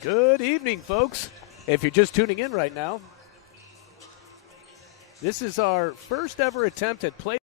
Good evening, folks. If you're just tuning in right now, this is our first ever attempt at play.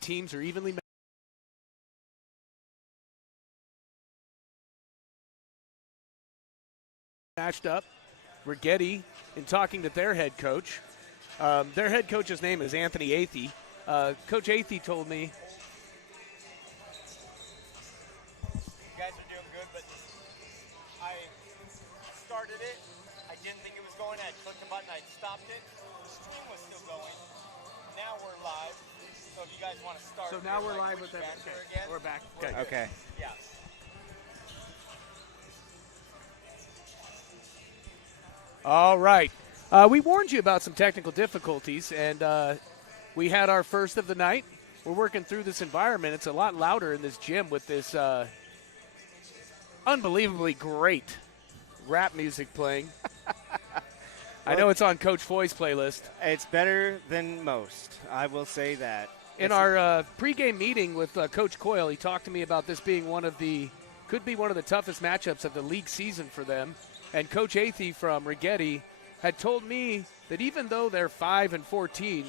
Teams are evenly matched up. Righetti, in talking to their head coach, their head coach's name is Anthony Athey. Coach Athey told me. You guys are doing good, but I started it. I didn't think it was going. I clicked the button. I stopped it. The stream was still going. Now we're live. So if you guys want to start. So now we're like, live with them. banter Okay. again. We're back. We're Okay. good. Okay. Yeah. All right. We warned you about some technical difficulties, and we had our first of the night. We're working through this environment. It's a lot louder in this gym with this unbelievably great rap music playing. I know it's on Coach Foy's playlist. It's better than most. I will say that. In our pregame meeting with Coach Coyle, he talked to me about this being could be one of the toughest matchups of the league season for them. And Coach Athey from Righetti had told me that even though they're 5-14,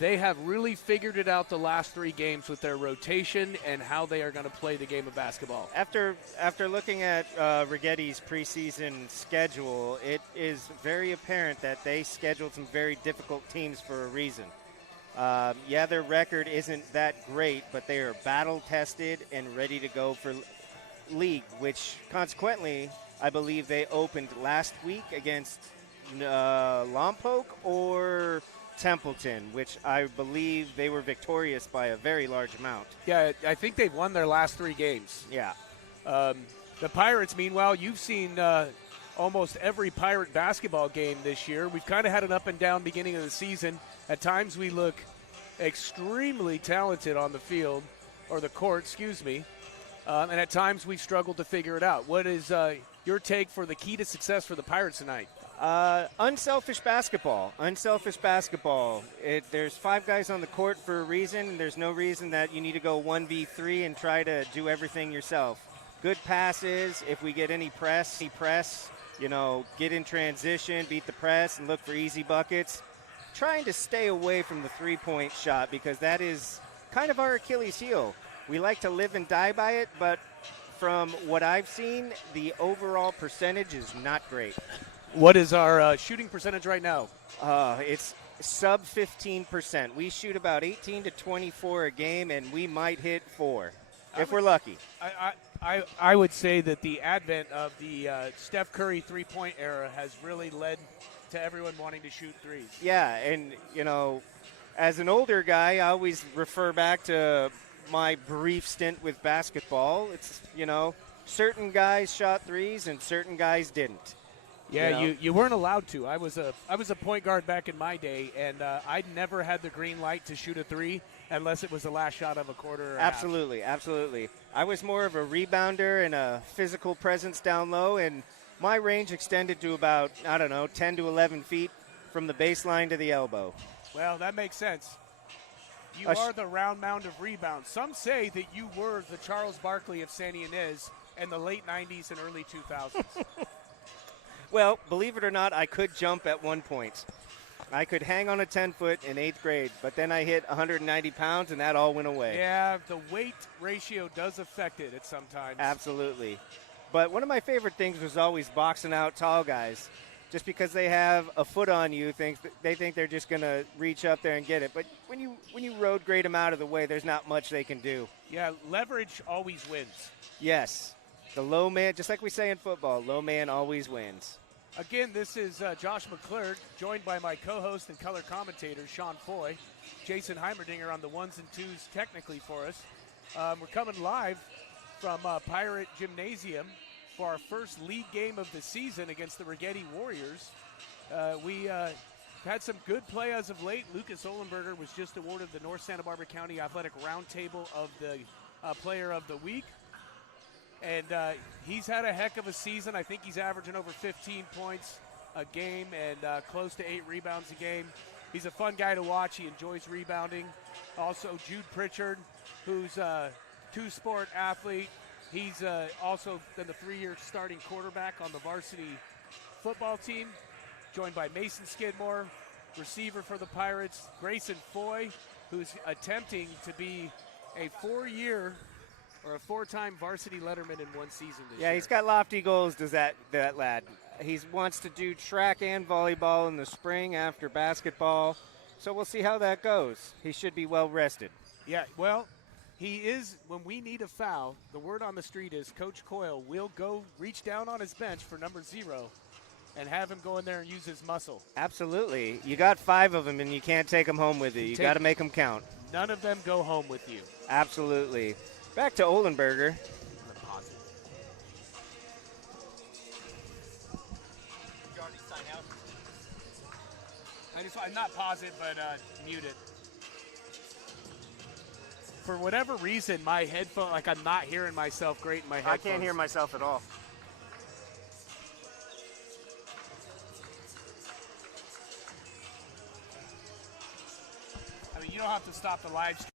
they have really figured it out the last three games with their rotation and how they are going to play the game of basketball. After looking at Righetti's preseason schedule, it is very apparent that they scheduled some very difficult teams for a reason. Yeah, their record isn't that great, but they are battle-tested and ready to go for league, which consequently, I believe they opened last week against Lompoc or Templeton, which I believe they were victorious by a very large amount. Yeah, I think they've won their last three games. Yeah. The Pirates, meanwhile, you've seen almost every Pirate basketball game this year. We've kind of had an up and down beginning of the season. At times we look extremely talented on the field, or the court, excuse me, and at times we've struggled to figure it out. What is your take for the key to success for the Pirates tonight? Unselfish basketball. Unselfish basketball. There's five guys on the court for a reason, and there's no reason that you need to go 1v3 and try to do everything yourself. Good passes. If we get any press, get in transition, beat the press, and look for easy buckets. Trying to stay away from the three-point shot because that is kind of our Achilles heel. We like to live and die by it, but from what I've seen, the overall percentage is not great. What is our shooting percentage right now? It's sub 15%. We shoot about 18 to 24 a game, and we might hit 4 if we're lucky. I would say that the advent of the Steph Curry three-point era has really led to everyone wanting to shoot threes. Yeah, and, as an older guy, I always refer back to my brief stint with basketball. It's, certain guys shot threes and certain guys didn't. Yeah, you weren't allowed to. I was a point guard back in my day, and I never had the green light to shoot a three unless it was the last shot of a quarter. Or absolutely, half. absolutely. I was more of a rebounder and a physical presence down low, and my range extended to about 10 to 11 feet from the baseline to the elbow. Well, that makes sense. You are the round mound of rebounds. Some say that you were the Charles Barkley of San Ynez in the late 90s and early 2000s. Well, believe it or not, I could jump at one point. I could hang on a 10-foot in 8th grade, but then I hit 190 pounds, and that all went away. Yeah, the weight ratio does affect it at sometimes. Absolutely. But one of my favorite things was always boxing out tall guys. Just because they have a foot on you, they think they're just going to reach up there and get it. But when you road grade them out of the way, there's not much they can do. Yeah, leverage always wins. Yes. The low man, just like we say in football, low man always wins. Again, this is Josh McClurg, joined by my co-host and color commentator, Sean Foy. Jason Heimerdinger on the ones and twos technically for us. We're coming live from Pirate Gymnasium for our first league game of the season against the Righetti Warriors. We had some good play as of late. Lucas Ohlenberger was just awarded the North Santa Barbara County Athletic Roundtable of the Player of the Week. And he's had a heck of a season. I think he's averaging over 15 points a game and close to 8 rebounds a game. He's a fun guy to watch. He enjoys rebounding. Also, Jude Pritchard, who's a two-sport athlete. He's also been the 3-year starting quarterback on the varsity football team, joined by Mason Skidmore, receiver for the Pirates, Grayson Foy, who's attempting to be a 4-year or a 4-time varsity letterman in one season this year. Yeah, he's got lofty goals, does that lad. He wants to do track and volleyball in the spring after basketball, so we'll see how that goes. He should be well rested. Yeah, well, he is, when we need a foul, the word on the street is Coach Coyle will go reach down on his bench for number 0 and have him go in there and use his muscle. Absolutely. You got 5 of them, and you can't take them home with you. You got to make them count. None of them go home with you. Absolutely. Back to Ohlenberger. Did you already sign out? I'm not positive, but mute it. For whatever reason, my headphone, I'm not hearing myself great in my headphones. I can't hear myself at all. I mean, you don't have to stop the live stream.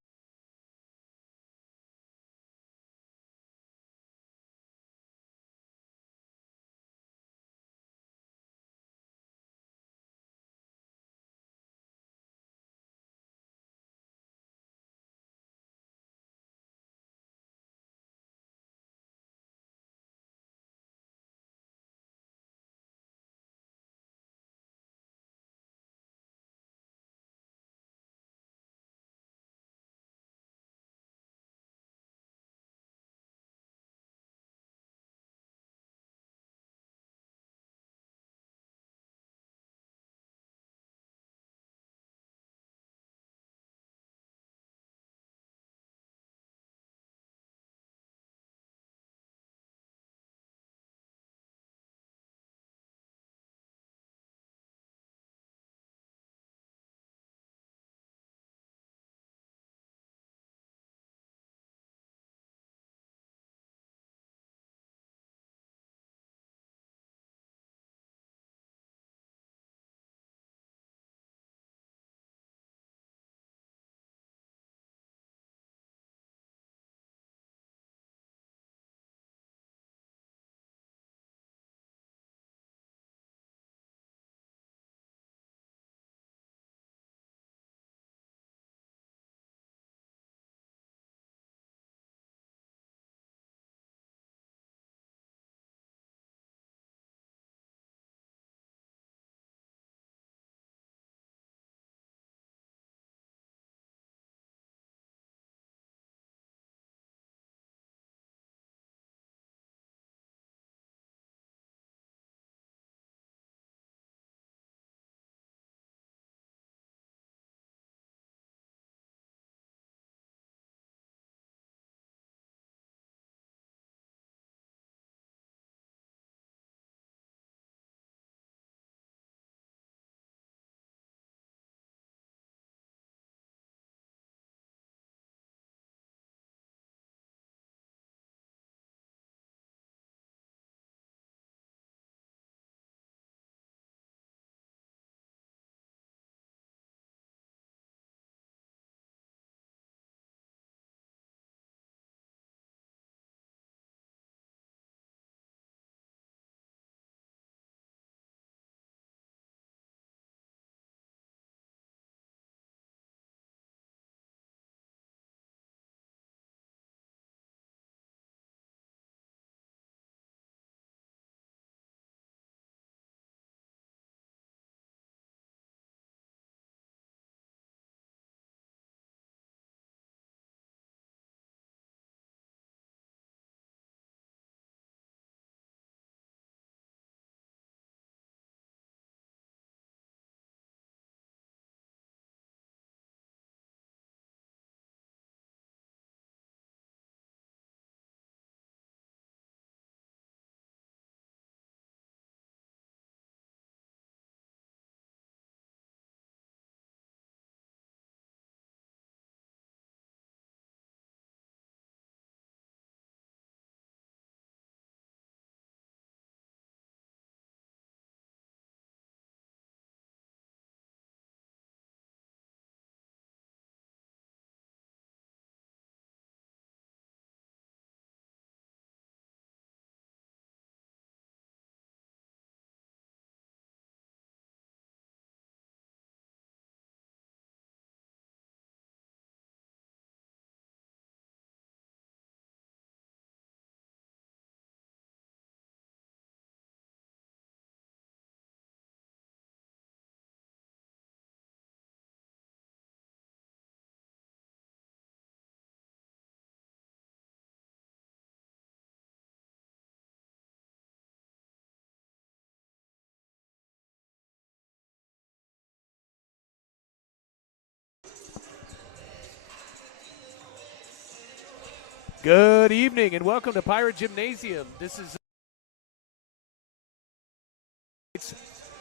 Good evening and welcome to Pirate Gymnasium. This is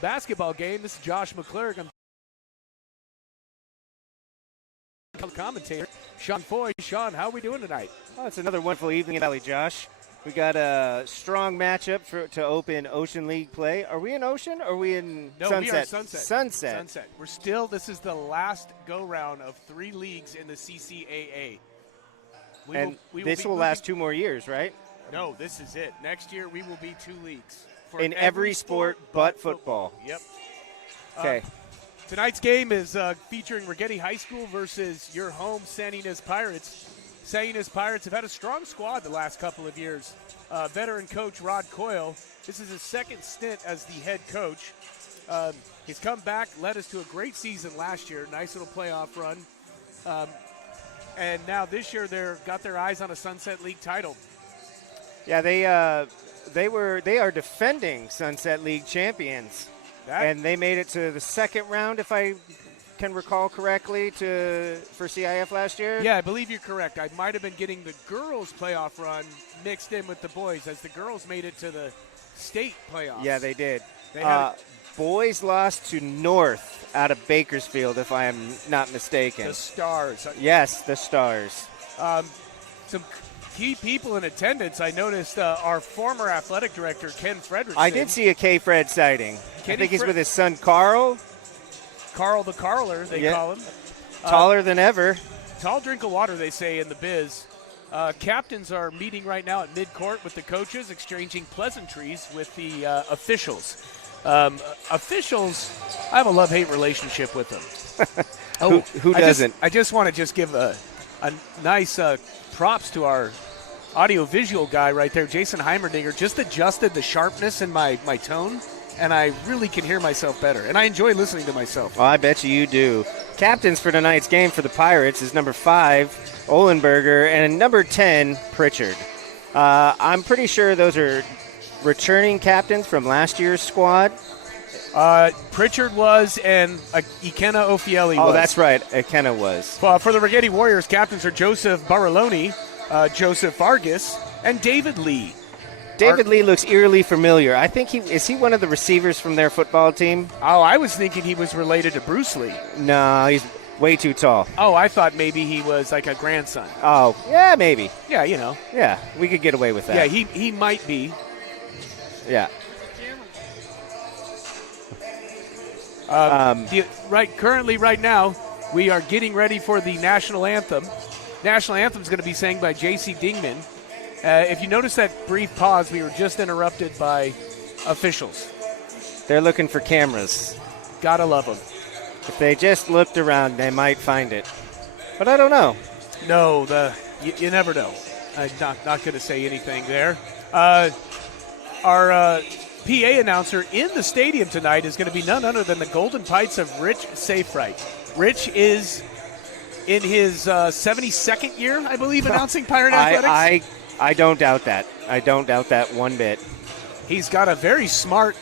basketball game. This is Josh McClurg. I'm commentator Sean Foy. Sean, how are we doing tonight? Oh, it's another wonderful evening in Valley, Josh. We got a strong matchup to open Ocean League play. Are we in Ocean or are we in Sunset? We are Sunset. Sunset. This is the last go-round of 3 leagues in the CCAA. This will last 2 more years, right? No, this is it. Next year we will be 2 leagues. In every sport but football. Yep. Okay. Tonight's game is featuring Righetti High School versus your home San Ynez Pirates. San Ynez Pirates have had a strong squad the last couple of years. Veteran coach Rod Coyle, this is his second stint as the head coach. He's come back, led us to a great season last year, nice little playoff run. And now this year they've got their eyes on a Sunset League title. Yeah, they are defending Sunset League champions. And they made it to the second round, if I can recall correctly, for CIF last year. Yeah, I believe you're correct. I might have been getting the girls' playoff run mixed in with the boys, as the girls made it to the state playoffs. Yeah, they did. Boys lost to North out of Bakersfield, if I am not mistaken. The Stars. Yes, the Stars. Some key people in attendance. I noticed our former athletic director, Ken Frederickson. I did see a K-Fred sighting. I think he's with his son, Carl. Carl the Carler, they call him. Taller than ever. Tall drink of water, they say in the biz. Captains are meeting right now at midcourt with the coaches, exchanging pleasantries with the officials. Officials, I have a love-hate relationship with them. Who doesn't? I just want to give a nice props to our audio-visual guy right there, Jason Heimerdinger. Just adjusted the sharpness in my tone, and I really can hear myself better. And I enjoy listening to myself. Well, I bet you do. Captains for tonight's game for the Pirates is number 5, Ohlenberger, and number 10, Pritchard. I'm pretty sure those are returning captains from last year's squad. Pritchard was, and Ikenna Ofieli was. Oh, that's right. Ikenna was. For the Righetti Warriors, captains are Joseph Baroloni, Joseph Vargas, and David Lee. David Lee looks eerily familiar. I think is he one of the receivers from their football team? Oh, I was thinking he was related to Bruce Lee. No, he's way too tall. Oh, I thought maybe he was like a grandson. Oh, yeah, maybe. Yeah, Yeah, we could get away with that. Yeah, he might be. Yeah. Currently, right now, we are getting ready for the national anthem. National anthem is going to be sang by J.C. Dingman. If you notice that brief pause, we were just interrupted by officials. They're looking for cameras. Gotta love them. If they just looked around, they might find it. But I don't know. No, you never know. I'm not going to say anything there. Our PA announcer in the stadium tonight is going to be none other than the Golden Pites of Rich Saferight. Rich is in his 72nd year, I believe, announcing Pirate Athletics. I don't doubt that. I don't doubt that one bit. He's got a very smart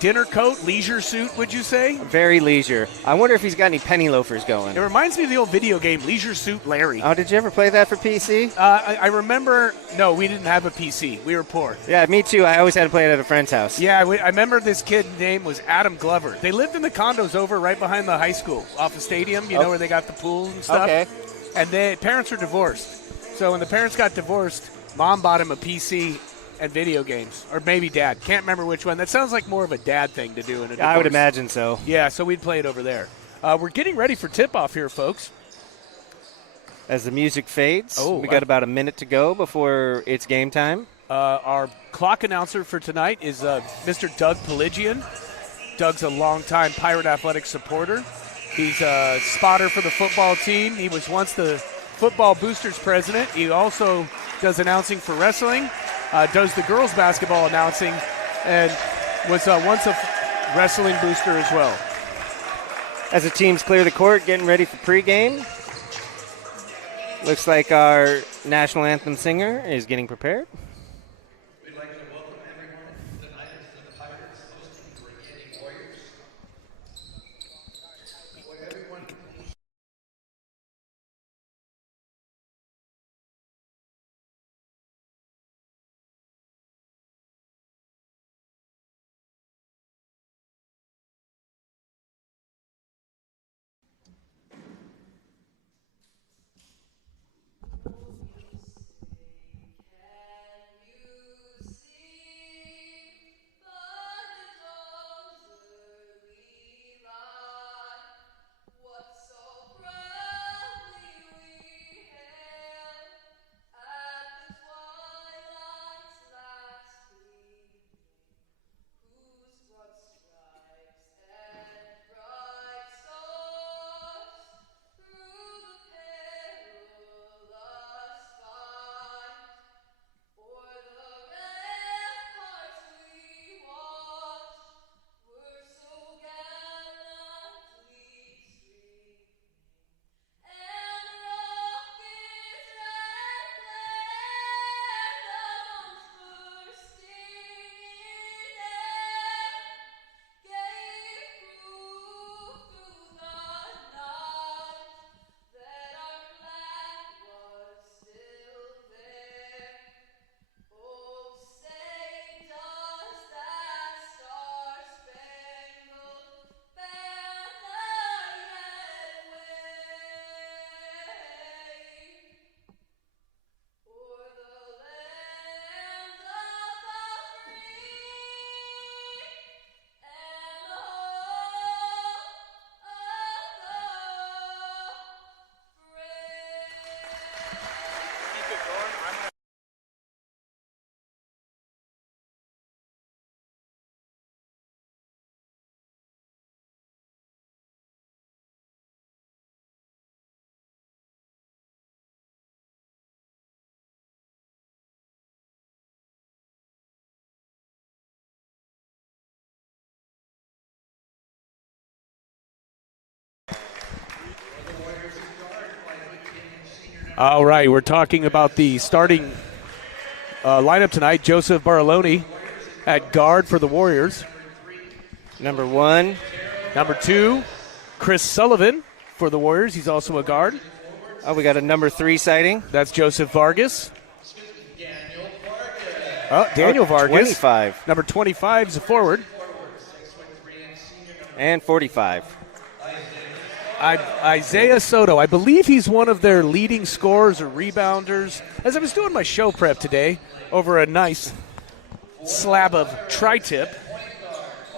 dinner coat, leisure suit, would you say? Very leisure. I wonder if he's got any penny loafers going. It reminds me of the old video game, Leisure Suit Larry. Oh, did you ever play that for PC? I remember, no, we didn't have a PC. We were poor. Yeah, me too. I always had to play it at a friend's house. Yeah, I remember this kid's name was Adam Glover. They lived in the condos over right behind the high school, off the stadium, know, where they got the pool and stuff. Okay. And parents were divorced. So when the parents got divorced, Mom bought him a PC and video games. Or maybe Dad. Can't remember which one. That sounds like more of a dad thing to do in a divorce. I would imagine so. Yeah, so we'd play it over there. We're getting ready for tip-off here, folks. As the music fades, we got about a minute to go before it's game time. Our clock announcer for tonight is Mr. Doug Pelagian. Doug's a longtime Pirate Athletics supporter. He's a spotter for the football team. He was once the Football Boosters president. He also does announcing for wrestling, does the girls basketball announcing, and was once a wrestling booster as well. As the teams clear the court, getting ready for pregame. Looks like our national anthem singer is getting prepared. All right, we're talking about the starting lineup tonight. Joseph Baraloni at guard for the Warriors. Number 1. Number 2, Chris Sullivan for the Warriors. He's also a guard. Oh, we got a number 3 sighting. That's Joseph Vargas. Oh, Daniel Vargas. 25. Number 25 is a forward. And 45. Isaiah Soto. I believe he's one of their leading scorers or rebounders. As I was doing my show prep today over a nice slab of tri-tip,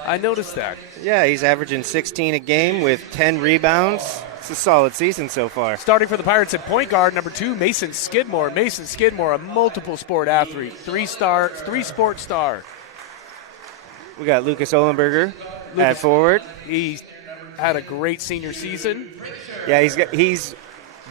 I noticed that. Yeah, he's averaging 16 a game with 10 rebounds. It's a solid season so far. Starting for the Pirates at point guard, number 2, Mason Skidmore. Mason Skidmore, a multiple sport athlete, 3-sport star. We got Lucas Ohlenberger at forward. He had a great senior season. Yeah, he's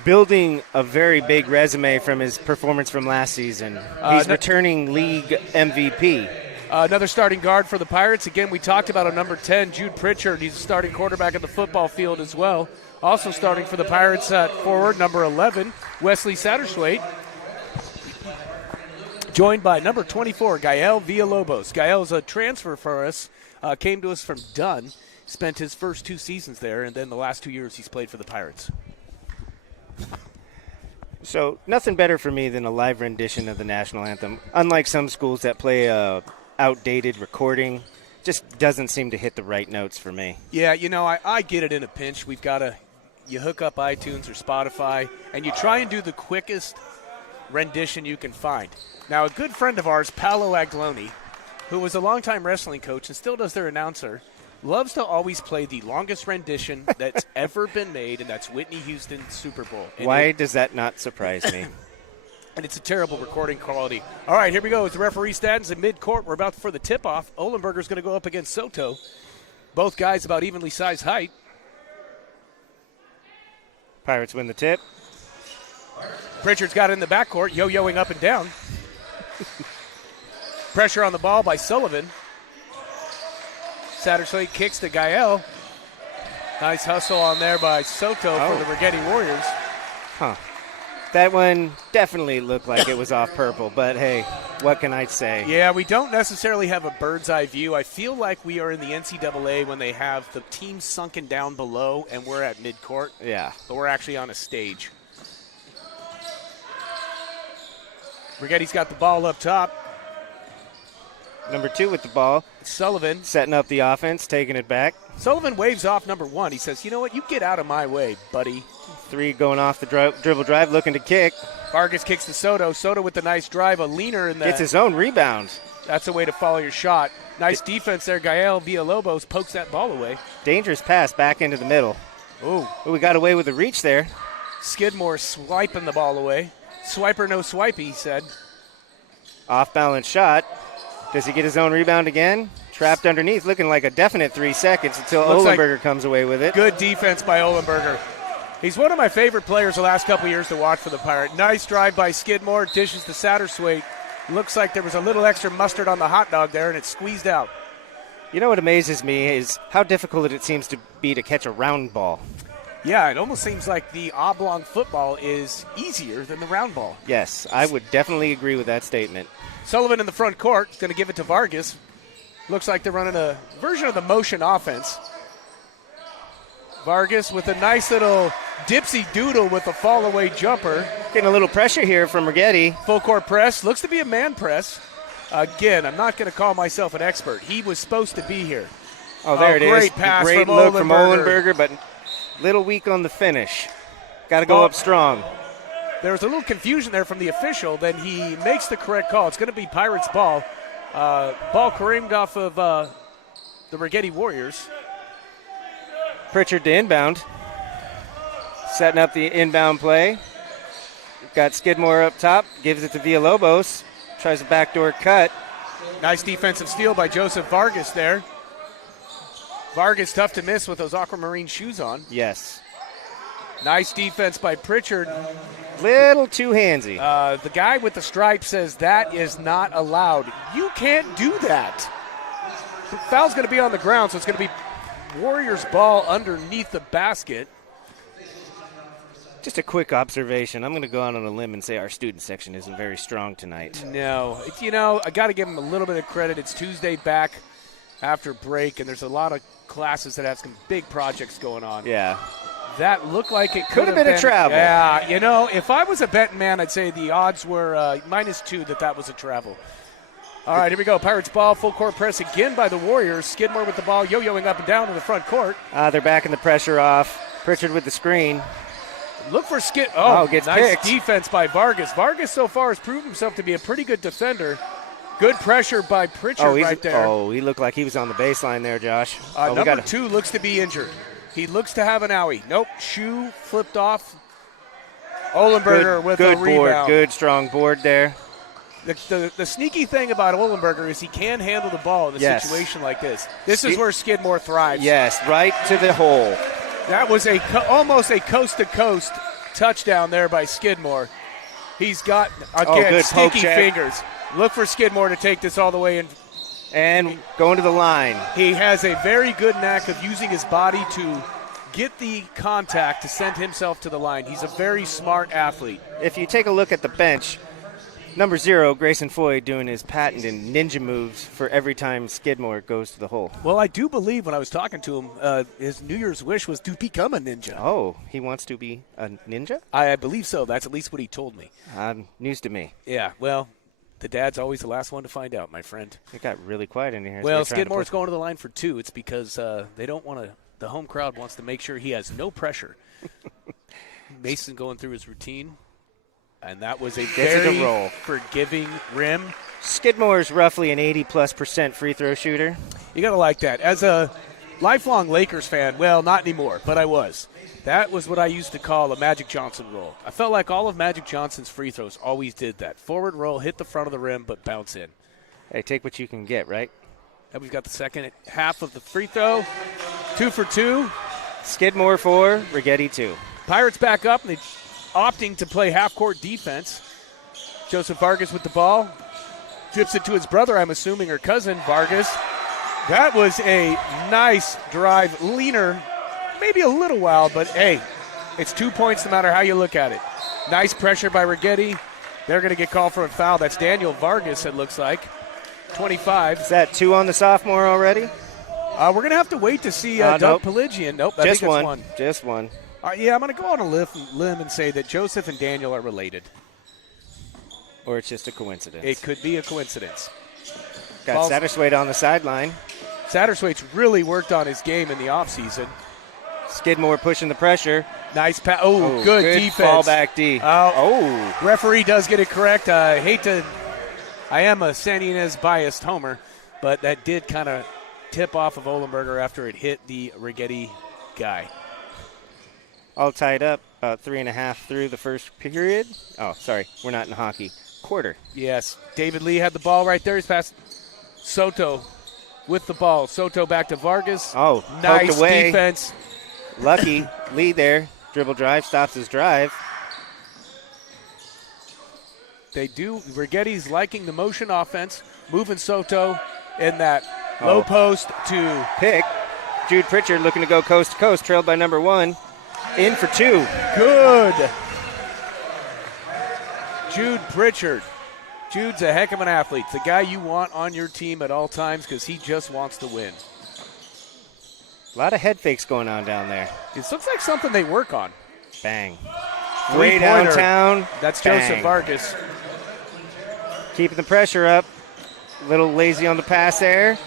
building a very big resume from his performance from last season. He's returning league MVP. Another starting guard for the Pirates. Again, we talked about a number 10, Jude Pritchard. He's a starting quarterback in the football field as well. Also starting for the Pirates at forward, number 11, Wesley Satterthwaite. Joined by number 24, Gael Villalobos. Gael's a transfer for us, came to us from Dunn. Spent his first 2 seasons there, and then the last 2 years he's played for the Pirates. So nothing better for me than a live rendition of the national anthem. Unlike some schools that play a outdated recording, just doesn't seem to hit the right notes for me. Yeah, I get it in a pinch. You hook up iTunes or Spotify, and you try and do the quickest rendition you can find. Now, a good friend of ours, Paolo Agloni, who was a longtime wrestling coach and still does their announcer, loves to always play the longest rendition that's ever been made, and that's Whitney Houston's Super Bowl. And why does that not surprise me? And it's a terrible recording quality. All right, here we go. As the referee stands in mid-court, we're about for the tip-off. Ohlenberger's going to go up against Soto. Both guys about evenly sized height. Pirates win the tip. Pritchard's got it in the backcourt, yo-yoing up and down. Pressure on the ball by Sullivan. Satterthwaite kicks to Gael. Nice hustle on there by Soto for the Righetti Warriors. Huh. That one definitely looked like it was off purple, but hey, what can I say? Yeah, we don't necessarily have a bird's eye view. I feel like we are in the NCAA when they have the team sunken down below and we're at midcourt. Yeah. But we're actually on a stage. Righetti's got the ball up top. Number 2 with the ball. Sullivan. Setting up the offense, taking it back. Sullivan waves off number 1. He says, you know what, you get out of my way, buddy. 3 going off the dribble drive, looking to kick. Vargas kicks to Soto. Soto with the nice drive, a leaner in that. Gets his own rebound. That's a way to follow your shot. Nice defense there. Gael Villalobos pokes that ball away. Dangerous pass back into the middle. Ooh. We got away with the reach there. Skidmore swiping the ball away. Swiper, no swipe, he said. Off-balance shot. Does he get his own rebound again? Trapped underneath, looking like a definite 3 seconds until Ohlenberger comes away with it. Good defense by Ohlenberger. He's one of my favorite players the last couple years to watch for the Pirate. Nice drive by Skidmore, dishes to Satterthwaite. Looks like there was a little extra mustard on the hot dog there, and it squeezed out. You know what amazes me is how difficult it seems to be to catch a round ball. Yeah, it almost seems like the oblong football is easier than the round ball. Yes, I would definitely agree with that statement. Sullivan in the front court is going to give it to Vargas. Looks like they're running a version of the motion offense. Vargas with a nice little dipsy doodle with a fall away jumper. Getting a little pressure here from Righetti. Full court press. Looks to be a man press. Again, I'm not going to call myself an expert. He was supposed to be here. Oh, there it is. Great pass Great from look Ohlenberger. from Ohlenberger, but little weak on the finish. Got to go up strong. There was a little confusion there from the official. Then he makes the correct call. It's going to be Pirates ball. Ball careened off of the Righetti Warriors. Pritchard to inbound. Setting up the inbound play. Got Skidmore up top. Gives it to Villalobos. Tries a backdoor cut. Nice defensive steal by Joseph Vargas there. Vargas tough to miss with those aquamarine shoes on. Yes. Nice defense by Pritchard. Little too handsy. The guy with the stripe says that is not allowed. You can't do that. The foul's going to be on the ground, so it's going to be Warriors ball underneath the basket. Just a quick observation. I'm going to go out on a limb and say our student section isn't very strong tonight. No. I got to give them a little bit of credit. It's Tuesday back after break, and there's a lot of classes that have some big projects going on. Yeah. That looked like it could have been a travel. Yeah, if I was a betting man, I'd say the odds were -2 that was a travel. All right, here we go. Pirates ball, full court press again by the Warriors. Skidmore with the ball, yo-yoing up and down in the front court. They're backing the pressure off. Pritchard with the screen. Look for Skid. Oh, gets nice picked. Defense by Vargas. Vargas so far has proven himself to be a pretty good defender. Good pressure by Pritchard right there. Oh, he looked like he was on the baseline there, Josh. Number 2 looks to be injured. He looks to have an owie. Nope, shoe flipped off. Ohlenberger with a rebound. Good strong board there. The sneaky thing about Ohlenberger is he can handle the ball in a situation like this. This is where Skidmore thrives. Yes, right to the hole. That was almost a coast-to-coast touchdown there by Skidmore. He's got, again, sticky fingers. Look for Skidmore to take this all the way in. And going to the line. He has a very good knack of using his body to get the contact to send himself to the line. He's a very smart athlete. If you take a look at the bench, number 0, Grayson Foy, doing his patented ninja moves for every time Skidmore goes to the hole. Well, I do believe when I was talking to him, his New Year's wish was to become a ninja. Oh, he wants to be a ninja? I believe so. That's at least what he told me. News to me. Yeah, well, the dad's always the last one to find out, my friend. It got really quiet in here. Well, Skidmore's going to the line for 2. It's because they don't want to – the home crowd wants to make sure he has no pressure. Mason going through his routine. And that was a very forgiving rim. Skidmore's roughly an 80+% free throw shooter. You got to like that. As a lifelong Lakers fan, well, not anymore, but I was. That was what I used to call a Magic Johnson roll. I felt like all of Magic Johnson's free throws always did that. Forward roll, hit the front of the rim, but bounce in. Hey, take what you can get, right? And we've got the second half of the free throw. 2 for 2. Skidmore 4, Righetti 2. Pirates back up, and they opting to play half-court defense. Joseph Vargas with the ball. Drips it to his brother, I'm assuming, or cousin, Vargas. That was a nice drive. Leaner, maybe a little wild, but, hey, it's 2 points no matter how you look at it. Nice pressure by Righetti. They're going to get called for a foul. That's Daniel Vargas, it looks like. 25. Is that 2 on the sophomore already? We're going to have to wait to see Doug Pelagian. Nope, I think it's one. Just one. Yeah, I'm going to go on a limb and say that Joseph and Daniel are related. Or it's just a coincidence. It could be a coincidence. Got Satterthwaite on the sideline. Satterthwaite's really worked on his game in the offseason. Skidmore pushing the pressure. Nice pass. Oh, good defense. Fallback D. Referee does get it correct. I am a San Ynez biased homer, but that did kind of tip off of Ohlenberger after it hit the Righetti guy. All tied up, about 3.5 through the first period. Oh, sorry, we're not in hockey. Quarter. Yes, David Lee had the ball right there. He's past Soto with the ball. Soto back to Vargas. Oh, nice defense. Lucky Lee there. Dribble drive, stops his drive. They do. Righetti's liking the motion offense, moving Soto in that low post to pick. Jude Pritchard looking to go coast to coast, trailed by number 1. In for 2. Good. Jude Pritchard. Jude's a heck of an athlete. The guy you want on your team at all times because he just wants to win. A lot of head fakes going on down there. This looks like something they work on. Bang. Way downtown. That's Bang. Joseph Vargas. Keeping the pressure up. A little lazy on the pass there.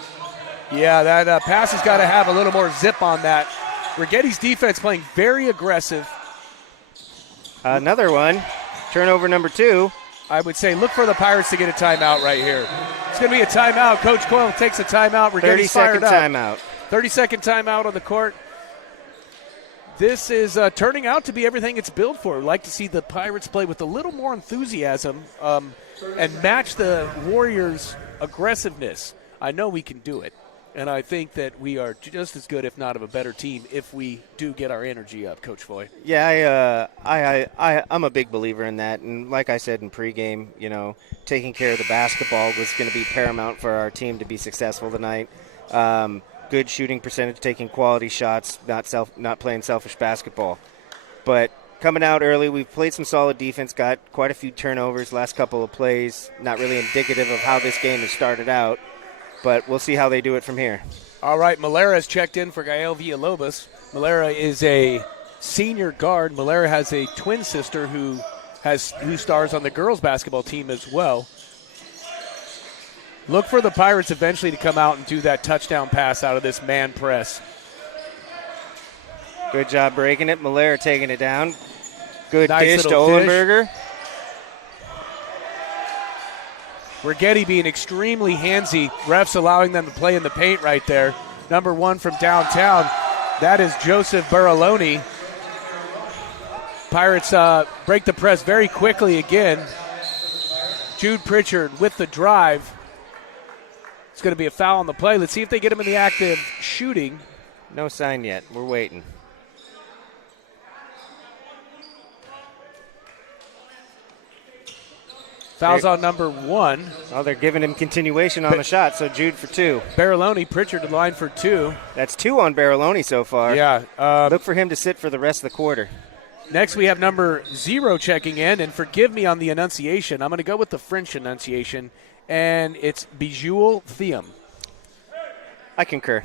Yeah, that pass has got to have a little more zip on that. Righetti's defense playing very aggressive. Another one. Turnover number 2. I would say look for the Pirates to get a timeout right here. It's going to be a timeout. Coach Coyle takes a timeout. Righetti's fired up. 30-second timeout. 30-second timeout on the court. This is turning out to be everything it's built for. I'd like to see the Pirates play with a little more enthusiasm and match the Warriors' aggressiveness. I know we can do it. And I think that we are just as good, if not of a better team, if we do get our energy up, Coach Foy. Yeah, I'm a big believer in that. And like I said in pregame, taking care of the basketball was going to be paramount for our team to be successful tonight. Good shooting percentage, taking quality shots, not playing selfish basketball. But coming out early. We've played some solid defense, got quite a few turnovers last couple of plays. Not really indicative of how this game has started out, but we'll see how they do it from here. All right, Malera has checked in for Gael Villalobos. Malera is a senior guard. Malera has a twin sister who stars on the girls basketball team as well. Look for the Pirates eventually to come out and do that touchdown pass out of this man press. Good job breaking it. Malera taking it down. Good Nice dish to little dish. Olenberger. Righetti being extremely handsy. Refs allowing them to play in the paint right there. Number 1 from downtown. That is Joseph Baraloni. Pirates break the press very quickly again. Jude Pritchard with the drive. It's going to be a foul on the play. Let's see if they get him in the act of shooting. No sign yet. We're waiting. Fouls on number 1. Oh, they're giving him continuation on the shot, so Jude for 2. Baraloni, Pritchard in line for 2. That's 2 on Baraloni so far. Yeah. Look for him to sit for the rest of the quarter. Next we have number 0 checking in, and forgive me on the enunciation. I'm going to go with the French enunciation, and it's Bijou Thiam. I concur.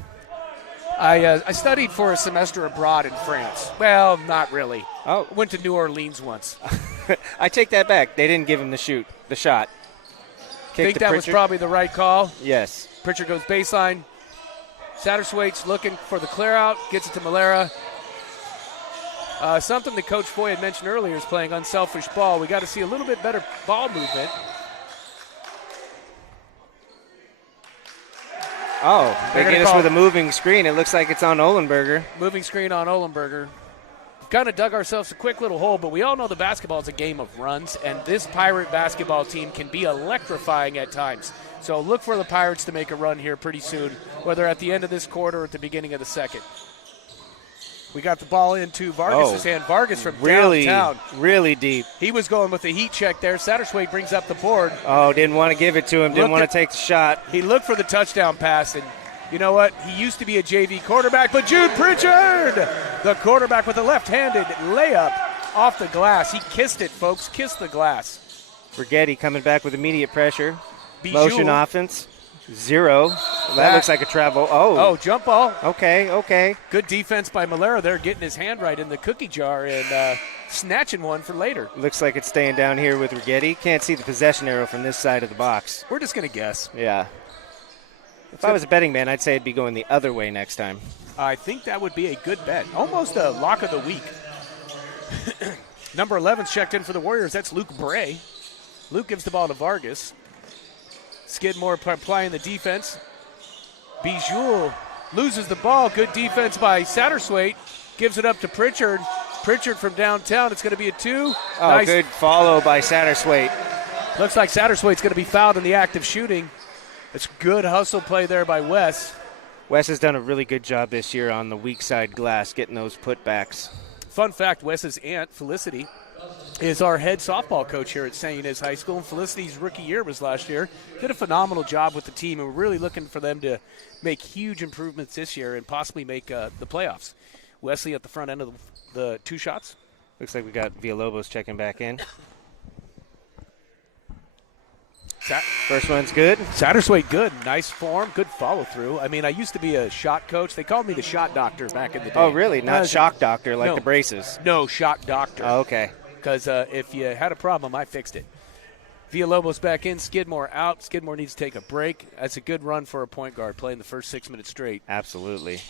I studied for a semester abroad in France. Well, not really. Oh. Went to New Orleans once. I take that back. They didn't give him the shot. Think that was probably the right call. Yes. Pritchard goes baseline. Satterthwaite's looking for the clear out, gets it to Malera. Something that Coach Foy had mentioned earlier is playing unselfish ball. We got to see a little bit better ball movement. Oh, they get us with a moving screen. It looks like it's on Olenberger. Moving screen on Olenberger. Kind of dug ourselves a quick little hole, but we all know the basketball is a game of runs, and this Pirate basketball team can be electrifying at times. So look for the Pirates to make a run here pretty soon, whether at the end of this quarter or at the beginning of the second. We got the ball into Vargas' hand. Vargas from downtown. Really deep. He was going with the heat check there. Satterthwaite brings up the board. Oh, didn't want to give it to him. Didn't want to take the shot. He looked for the touchdown pass, and you know what? He used to be a JV quarterback, but Jude Pritchard, the quarterback with a left-handed layup off the glass. He kissed it, folks. Kissed the glass. Righetti coming back with immediate pressure. Bijou. Motion offense. 0. That looks like a travel. Oh, jump ball. Okay. Good defense by Malera there, getting his hand right in the cookie jar and snatching one for later. Looks like it's staying down here with Righetti. Can't see the possession arrow from this side of the box. We're just going to guess. Yeah. If I was a betting man, I'd say it'd be going the other way next time. I think that would be a good bet. Almost a lock of the week. Number 11's checked in for the Warriors. That's Luke Bray. Luke gives the ball to Vargas. Skidmore applying the defense. Bijou loses the ball. Good defense by Satterthwaite. Gives it up to Pritchard. Pritchard from downtown. It's going to be a 2. Oh, nice. Good follow by Satterthwaite. Looks like Satterthwaite's going to be fouled in the act of shooting. It's good hustle play there by Wes. Wes has done a really good job this year on the weak side glass, getting those putbacks. Fun fact, Wes's aunt, Felicity, is our head softball coach here at St. Ynez High School. And Felicity's rookie year was last year. Did a phenomenal job with the team, and we're really looking for them to make huge improvements this year and possibly make the playoffs. Wesley at the front end of the 2 shots. Looks like we got Villalobos checking back in. First one's good. Satterthwaite good. Nice form. Good follow through. I mean, I used to be a shot coach. They called me the shot doctor back in the day. Oh, really? Not shock doctor like the braces? No, shot doctor. Oh, okay. Because if you had a problem, I fixed it. Villalobos back in. Skidmore out. Skidmore needs to take a break. That's a good run for a point guard playing the first 6 minutes straight. Absolutely.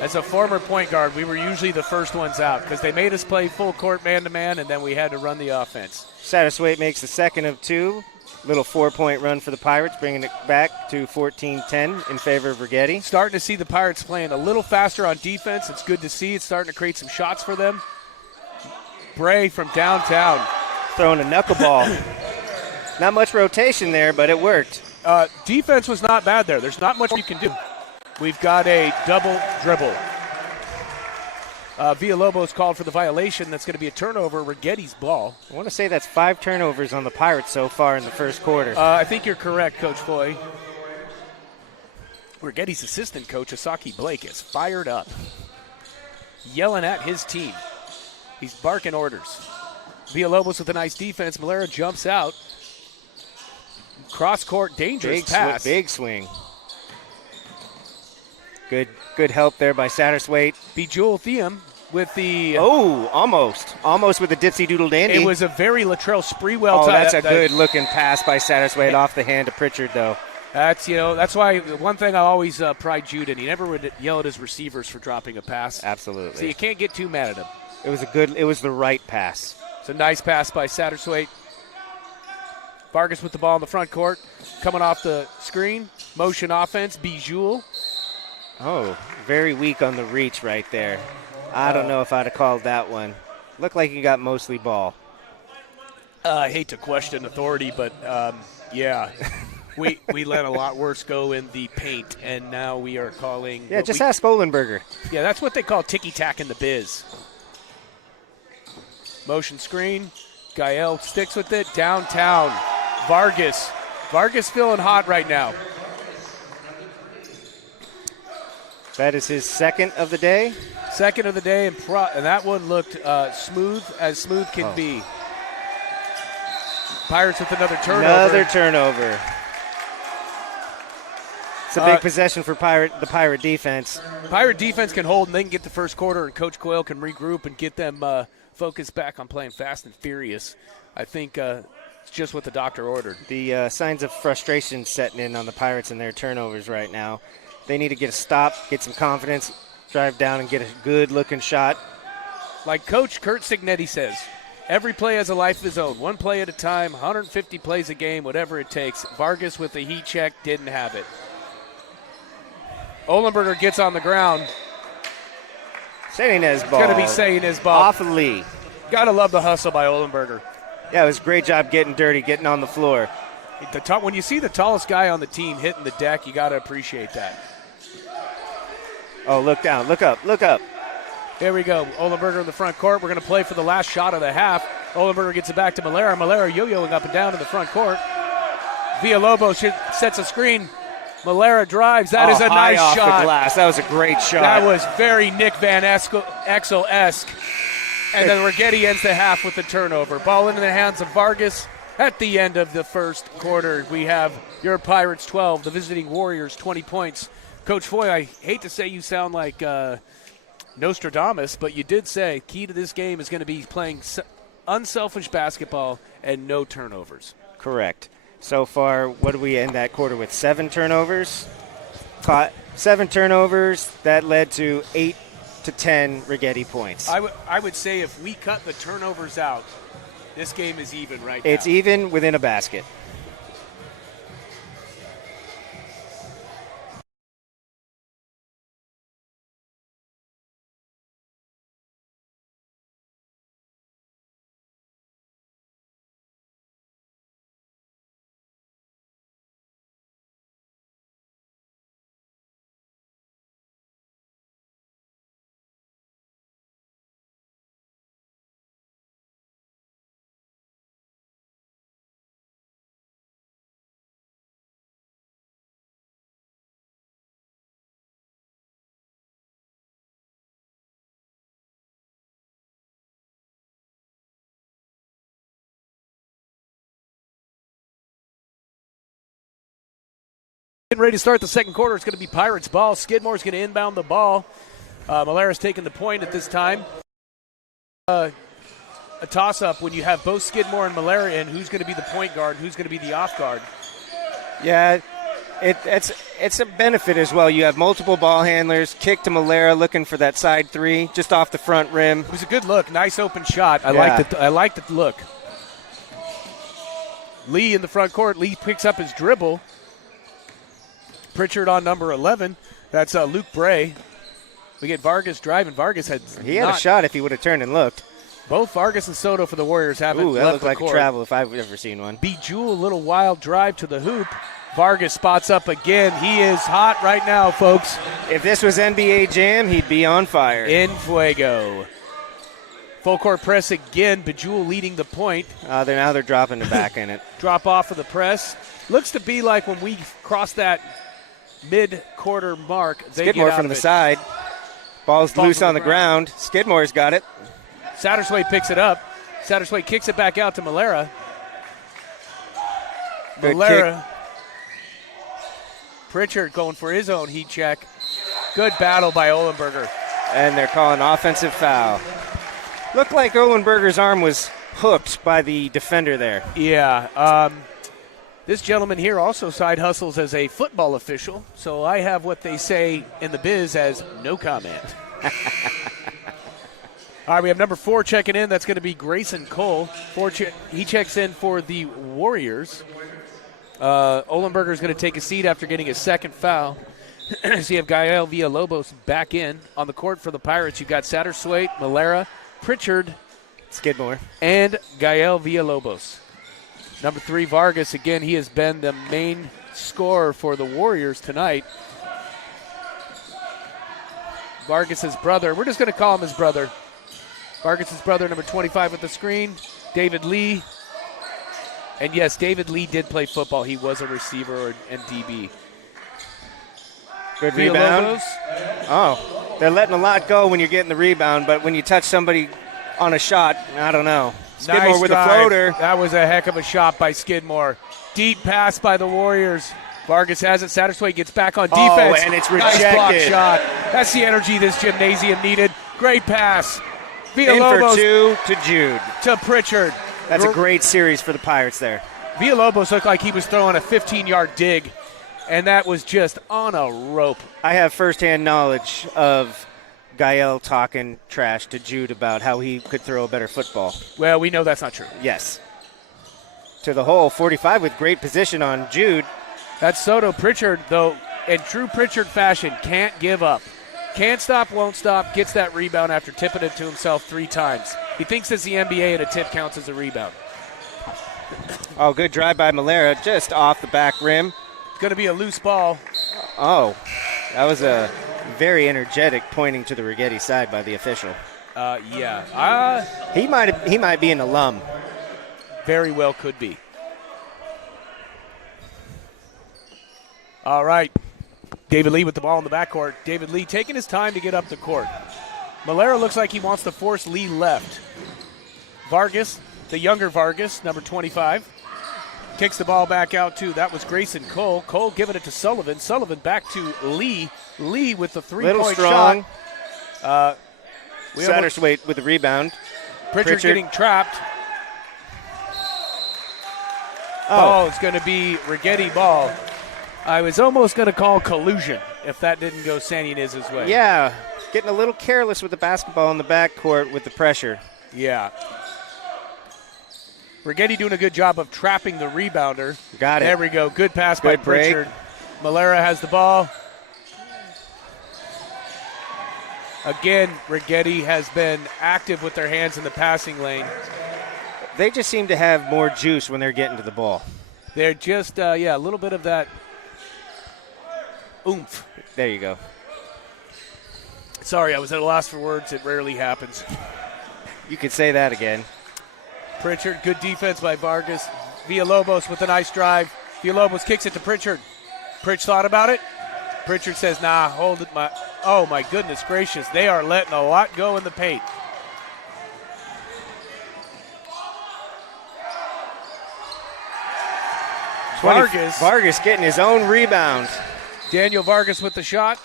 As a former point guard, we were usually the first ones out because they made us play full court man-to-man, and then we had to run the offense. Satterthwaite makes the second of 2. Little 4-point run for the Pirates, bringing it back to 14-10 in favor of Righetti. Starting to see the Pirates playing a little faster on defense. It's good to see. It's starting to create some shots for them. Bray from downtown. Throwing a knuckleball. Not much rotation there, but it worked. Defense was not bad there. There's not much you can do. We've got a double dribble. Villalobos called for the violation. That's going to be a turnover. Righetti's ball. I want to say that's 5 turnovers on the Pirates so far in the first quarter. I think you're correct, Coach Foy. Righetti's assistant coach, Asaki Blake, is fired up, yelling at his team. He's barking orders. Villalobos with a nice defense. Malera jumps out. Cross-court, dangerous pass. Big swing. Good help there by Satterthwaite. Bejewel Theum with the... Almost with a dipsy doodle dandy. It was a very Latrell Sprewell Oh, type. that's a good-looking pass by Satterthwaite off the hand of Pritchard, though. That's why one thing I always pride Jude in. He never would yell at his receivers for dropping a pass. Absolutely. So you can't get too mad at him. It was the right pass. It's a nice pass by Satterthwaite. Vargas with the ball in the front court. Coming off the screen. Motion offense. Bejewel. Oh, very weak on the reach right there. I don't know if I'd have called that one. Looked like he got mostly ball. I hate to question authority, but yeah. We let a lot worse go in the paint, and now we are calling... Yeah, just ask Olenberger. Yeah, that's what they call ticky-tack in the biz. Motion screen. Gael sticks with it. Downtown. Vargas feeling hot right now. That is his second of the day. Second of the day, and that one looked smooth as smooth can be. Pirates with another turnover. It's a big possession for the Pirate defense. Pirate defense can hold, and they can get the first quarter, and Coach Coyle can regroup and get them focused back on playing fast and furious. I think it's just what the doctor ordered. The signs of frustration setting in on the Pirates and their turnovers right now. They need to get a stop, get some confidence, drive down and get a good-looking shot. Like Coach Kurt Signetti says, every play has a life of his own. One play at a time, 150 plays a game, whatever it takes. Vargas with the heat check didn't have it. Olenberger gets on the ground. Ynez ball. It's going to be Ynez ball. Off of Lee. Got to love the hustle by Olenberger. Yeah, it was a great job getting dirty, getting on the floor. When you see the tallest guy on the team hitting the deck, you got to appreciate that. Oh, look down, look up, look up. There we go. Olenberger in the front court. We're going to play for the last shot of the half. Olenberger gets it back to Malera. Malera yo-yoing up and down in the front court. Villalobos sets a screen. Malera drives. That is a nice off shot. The glass. That was a great shot. That was very Nick Van Exel-esque. And then Righetti ends the half with the turnover. Ball into the hands of Vargas. At the end of the first quarter, we have your Pirates 12, the visiting Warriors 20 points. Coach Foy, I hate to say you sound like Nostradamus, but you did say key to this game is going to be playing unselfish basketball and no turnovers. Correct. So far, what do we end that quarter with? 7 turnovers? 7 turnovers. That led to 8 to 10 Righetti points. I would say if we cut the turnovers out, this game is even right now. It's even within a basket. Getting ready to start the second quarter. It's going to be Pirates ball. Skidmore's going to inbound the ball. Malera's taking the point at this time. A toss-up when you have both Skidmore and Malera in. Who's going to be the point guard? Who's going to be the off guard? Yeah, it's a benefit as well. You have multiple ball handlers. Kick to Malera, looking for that side three, just off the front rim. It was a good look. Nice open shot. I like the look. Lee in the front court. Lee picks up his dribble. Pritchard on number 11. That's Luke Bray. We get Vargas driving. Vargas had a shot if he would have turned and looked. Both Vargas and Soto for the Warriors haven't left the court. That looked like a travel if I've ever seen one. Bejewel, a little wild drive to the hoop. Vargas spots up again. He is hot right now, folks. If this was NBA Jam, he'd be on fire. In fuego. Full court press again. Bejewel leading the point. Now they're dropping the back in it. Drop off of the press. Looks to be like when we cross that mid-quarter mark. Skidmore from the side. Ball's loose on the ground. Skidmore's got it. Sattersway picks it up. Sattersway kicks it back out to Malera. Good Malera. Pritchard going for his own heat check. Good battle by Olenberger. And they're calling offensive foul. Looked like Olenberger's arm was hooked by the defender there. Yeah. This gentleman here also side hustles as a football official, so I have what they say in the biz as no comment. All right, we have number 4 checking in. That's going to be Grayson Cole. He checks in for the Warriors. Olenberger's going to take a seat after getting his second foul. So you have Gael Villalobos back in on the court for the Pirates. You've got Sattersway, Malera, Pritchard, Skidmore, and Gael Villalobos. Number 3, Vargas. Again, he has been the main scorer for the Warriors tonight. Vargas' brother. We're just going to call him his brother. Vargas' brother, number 25 with the screen. David Lee. And yes, David Lee did play football. He was a receiver and DB. Good rebound. Villalobos. Oh, they're letting a lot go when you're getting the rebound, but when you touch somebody on a shot, I don't know. Skidmore Nice with drive. a floater. That was a heck of a shot by Skidmore. Deep pass by the Warriors. Vargas has it. Sattersway gets back on defense. Oh, and it's Nice block rejected. shot. That's the energy this gymnasium needed. Great pass. In for Villalobos 2 to Jude. to Pritchard. That's a great series for the Pirates there. Villalobos looked like he was throwing a 15-yard dig, and that was just on a rope. I have firsthand knowledge of Gael talking trash to Jude about how he could throw a better football. Well, we know that's not true. Yes. To the hole, 45 with great position on Jude. That's Soto. Pritchard, though, in true Pritchard fashion, can't give up. Can't stop, won't stop, gets that rebound after tipping it to himself 3 times. He thinks it's the NBA and a tip counts as a rebound. Oh, good drive by Malera, just off the back rim. It's going to be a loose ball. Oh, that was a very energetic pointing to the Righetti side by the official. Yeah. He might be an alum. Very well could be. All right. David Lee with the ball in the backcourt. David Lee taking his time to get up the court. Malera looks like he wants to force Lee left. Vargas, the younger Vargas, number 25, kicks the ball back out to, that was Grayson Cole. Cole giving it to Sullivan. Sullivan back to Lee. Lee with the three-point shot. Sattersway with the rebound. Pritchard getting trapped. Oh, It's going to be Righetti ball. I was almost going to call collusion if that didn't go San Ynez's way. yeah. Getting a little careless with the basketball in the backcourt with the pressure. Yeah. Righetti doing a good job of trapping the rebounder. Got it. There we go. Good pass by Good break. Pritchard. Malera has the ball. Again, Righetti has been active with their hands in the passing lane. They just seem to have more juice when they're getting to the ball. They're just, a little bit of that oomph. There you go. Sorry, I was at a loss for words. It rarely happens. You could say that again. Pritchard, good defense by Vargas. Villalobos with a nice drive. Villalobos kicks it to Pritchard. Pritch thought about it. Pritchard says, nah, hold it. Oh, my goodness gracious. They are letting a lot go in the paint. Vargas getting his own rebound. Daniel Vargas with the shot.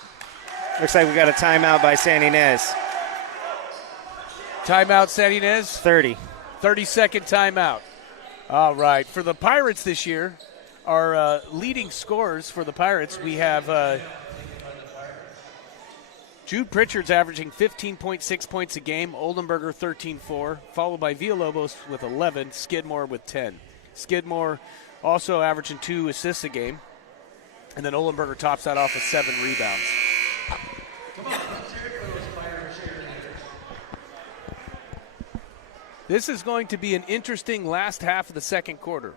Looks like we got a timeout by San Ynez. Timeout, San Ynez. 30. 30-second timeout. All right. For the Pirates this year, our leading scorers for the Pirates, we have Jude Pritchard's averaging 15.6 points a game, Oldenburger 13.4, followed by Villalobos with 11, Skidmore with 10. Skidmore also averaging 2 assists a game, and then Oldenburger tops that off with 7 rebounds. This is going to be an interesting last half of the second quarter.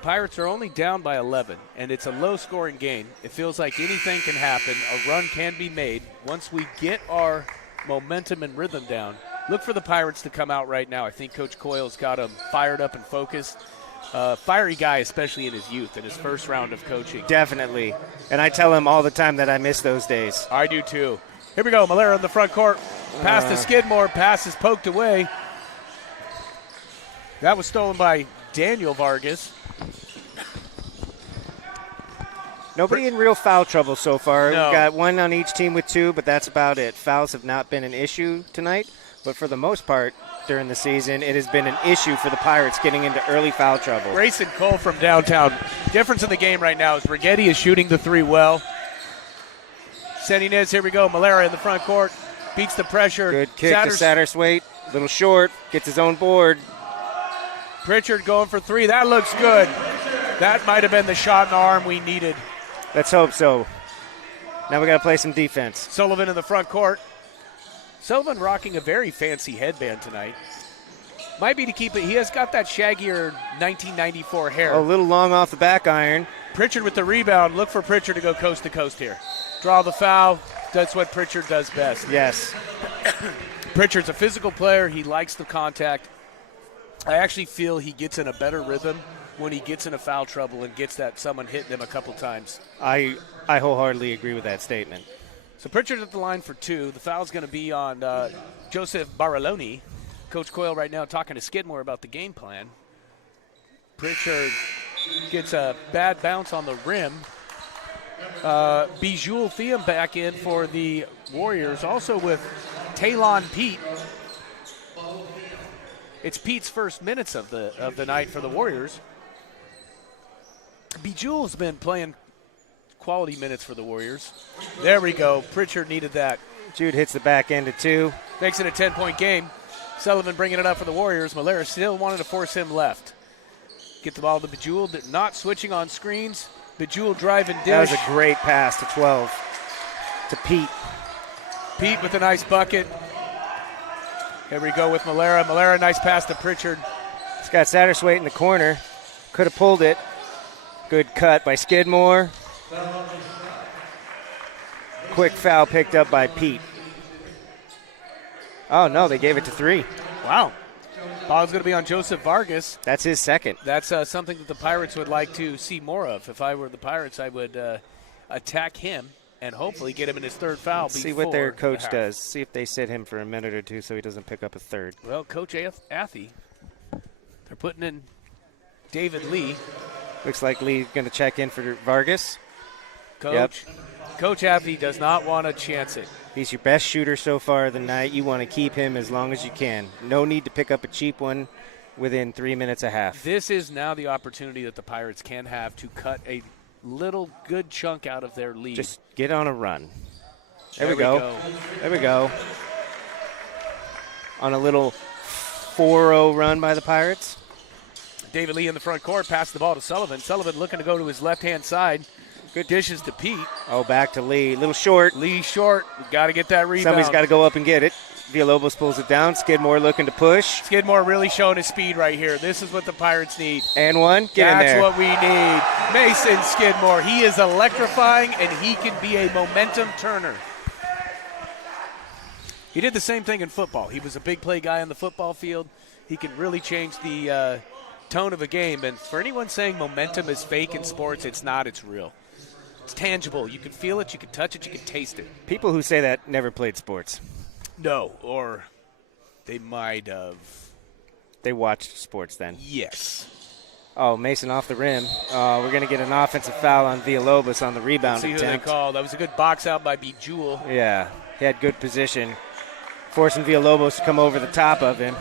Pirates are only down by 11, and it's a low-scoring game. It feels like anything can happen. A run can be made. Once we get our momentum and rhythm down, look for the Pirates to come out right now. I think Coach Coyle's got them fired up and focused. Fiery guy, especially in his youth, in his first round of coaching. Definitely. And I tell him all the time that I miss those days. I do too. Here we go. Malera in the front court. Pass to Skidmore. Pass is poked away. That was stolen by Daniel Vargas. Nobody in real foul trouble so far. No. We've got one on each team with 2, but that's about it. Fouls have not been an issue tonight, but for the most part during the season, it has been an issue for the Pirates getting into early foul trouble. Grayson Cole from downtown. Difference in the game right now is Righetti is shooting the 3 well. Ynez, here we go. Malera in the front court. Beats the pressure. Good kick to Satterthwaite. Little short. Gets his own board. Pritchard going for 3. That looks good. That might have been the shot in the arm we needed. Let's hope so. Now we got to play some defense. Sullivan in the front court. Sullivan rocking a very fancy headband tonight. Might be to keep it. He has got that shaggier 1994 hair. A little long off the back iron. Pritchard with the rebound. Look for Pritchard to go coast to coast here. Draw the foul. That's what Pritchard does best. Yes. Pritchard's a physical player. He likes the contact. I actually feel he gets in a better rhythm when he gets into foul trouble and gets that someone hitting him a couple times. I wholeheartedly agree with that statement. So Pritchard at the line for 2. The foul's going to be on Joseph Baraloni. Coach Coyle right now talking to Skidmore about the game plan. Pritchard gets a bad bounce on the rim. Bijul Thiam back in for the Warriors, also with Talon Pete. It's Pete's first minutes of the night for the Warriors. Bijul's been playing quality minutes for the Warriors. There we go. Pritchard needed that. Jude hits the back end of 2. Makes it a 10-point game. Sullivan bringing it up for the Warriors. Malera still wanted to force him left. Get the ball to Bijul, not switching on screens. Bijul driving dish. That was a great pass to 12 to Pete. Pete with a nice bucket. Here we go with Malera. Malera, nice pass to Pritchard. He's got Satterthwaite in the corner. Could have pulled it. Good cut by Skidmore. Quick foul picked up by Pete. Oh, no, they gave it to 3. Wow. Ball's going to be on Joseph Vargas. That's his second. That's something that the Pirates would like to see more of. If I were the Pirates, I would attack him and hopefully get him in his 3rd foul. See what their coach does. See if they sit him for a minute or 2 so he doesn't pick up a 3rd. Well, Coach Athey, they're putting in David Lee. Looks like Lee's going to check in for Vargas. Coach Athey does not want to chance it. He's your best shooter so far of the night. You want to keep him as long as you can. No need to pick up a cheap one within 3 minutes a half. This is now the opportunity that the Pirates can have to cut a little good chunk out of their lead. Just get on a run. There we go. There we go. On a little 4-0 run by the Pirates. David Lee in the front court, passed the ball to Sullivan. Sullivan looking to go to his left-hand side. Good dishes to Pete. Oh, back to Lee. Little short. Lee short. We've got to get that rebound. Somebody's got to go up and get it. Villalobos pulls it down. Skidmore looking to push. Skidmore really showing his speed right here. This is what the Pirates need. And one. Get in there. That's what we need. Mason Skidmore. He is electrifying, and he can be a momentum turner. He did the same thing in football. He was a big play guy on the football field. He can really change the tone of a game. And for anyone saying momentum is fake in sports, it's not. It's real. It's tangible. You can feel it. You can touch it. You can taste it. People who say that never played sports. No, or they might have. They watched sports then. Yes. Oh, Mason off the rim. We're going to get an offensive foul on Villalobos on the rebound Let's see attempt. who they called. That was a good box out by Bijul. Yeah, he had good position, forcing Villalobos to come over the top of him.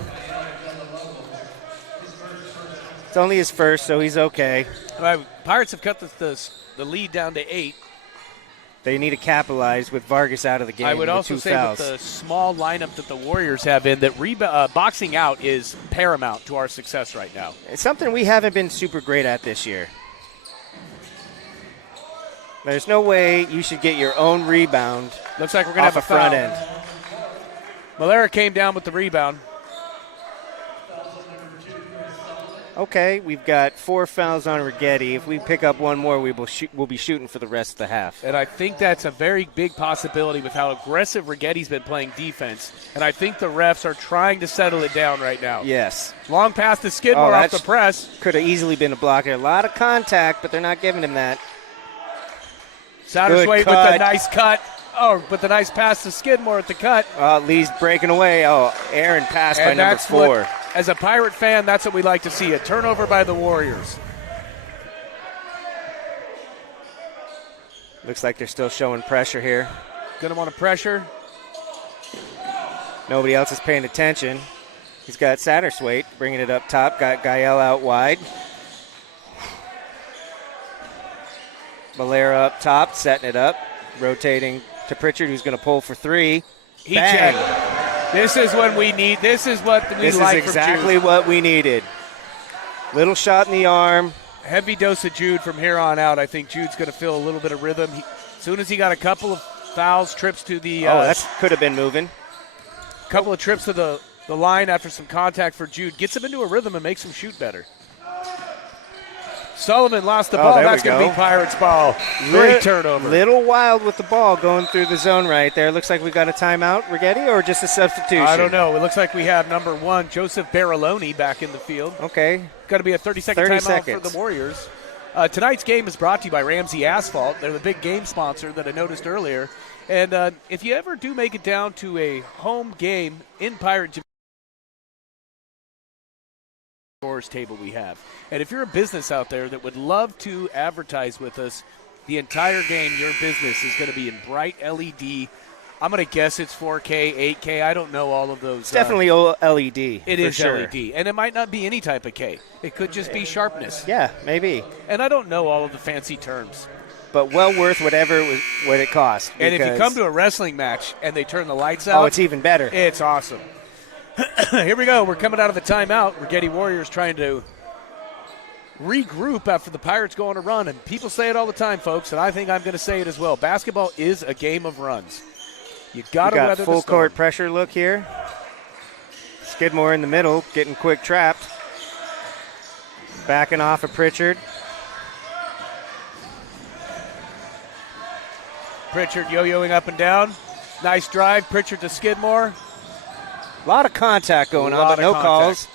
It's only his first, so he's okay. All right, Pirates have cut the lead down to 8. They need to capitalize with Vargas out of the game. I would with also 2 say fouls. with the small lineup that the Warriors have in, that boxing out is paramount to our success right now. It's something we haven't been super great at this year. There's no way you should get your own rebound. Looks like we're going to have a front foul. end. Malera came down with the rebound. Okay, we've got 4 fouls on Righetti. If we pick up one more, we'll be shooting for the rest of the half. And I think that's a very big possibility with how aggressive Righetti's been playing defense. And I think the refs are trying to settle it down right now. Yes. Long pass to Skidmore off the press. Could have easily been a block there. A lot of contact, but they're not giving him that. Satterthwaite with a nice cut. Oh, but the nice pass to Skidmore at the cut. Lee's breaking away. Oh, Aaron passed by And number that's 4. what, as a Pirate fan, that's what we like to see, a turnover by the Warriors. Looks like they're still showing pressure here. Going to want to pressure. Nobody else is paying attention. He's got Satterswaite bringing it up top. Got Gael out wide. Malera up top, setting it up. Rotating to Pritchard, who's going to pull for 3. He Bang. checked. This is what we need. This is what we This like is from exactly Jude. what we needed. Little shot in the arm. Heavy dose of Jude from here on out. I think Jude's going to feel a little bit of rhythm. As soon as he got a couple of fouls, trips to the That could have been moving. couple of trips to the line after some contact for Jude, gets him into a rhythm and makes him shoot better. Sullivan lost the ball. There That's we going to go. be Pirates ball. Great turnover. Little wild with the ball going through the zone right there. Looks like we got a timeout, Righetti, or just a substitution? I don't know. It looks like we have number 1, Joseph Barilloni, back in the field. Okay. Got to be a 30-second 30 timeout seconds. for the Warriors. Tonight's game is brought to you by Ramsey Asphalt. They're the big game sponsor that I noticed earlier. And if you ever do make it down to a home game in Pirate Gymnasium, table we have. And if you're a business out there that would love to advertise with us the entire game, your business is going to be in bright LED. I'm going to guess it's 4K, 8K. I don't know all of those. It's definitely LED. It for is sure. LED. And it might not be any type of K. It could just be sharpness. Yeah, maybe. And I don't know all of the fancy terms. But well worth whatever what it cost. And if you because- come to a wrestling match and they turn the lights out, it's even better. it's awesome. Here we go. We're coming out of the timeout. Righetti Warriors trying to regroup after the Pirates go on a run. And people say it all the time, folks, and I think I'm going to say it as well. Basketball is a game of runs. You got to weather the full storm. court pressure look here. Skidmore in the middle, getting quick trapped. Backing off of Pritchard. Pritchard yo-yoing up and down. Nice drive. Pritchard to Skidmore. A lot of contact going on, but no calls.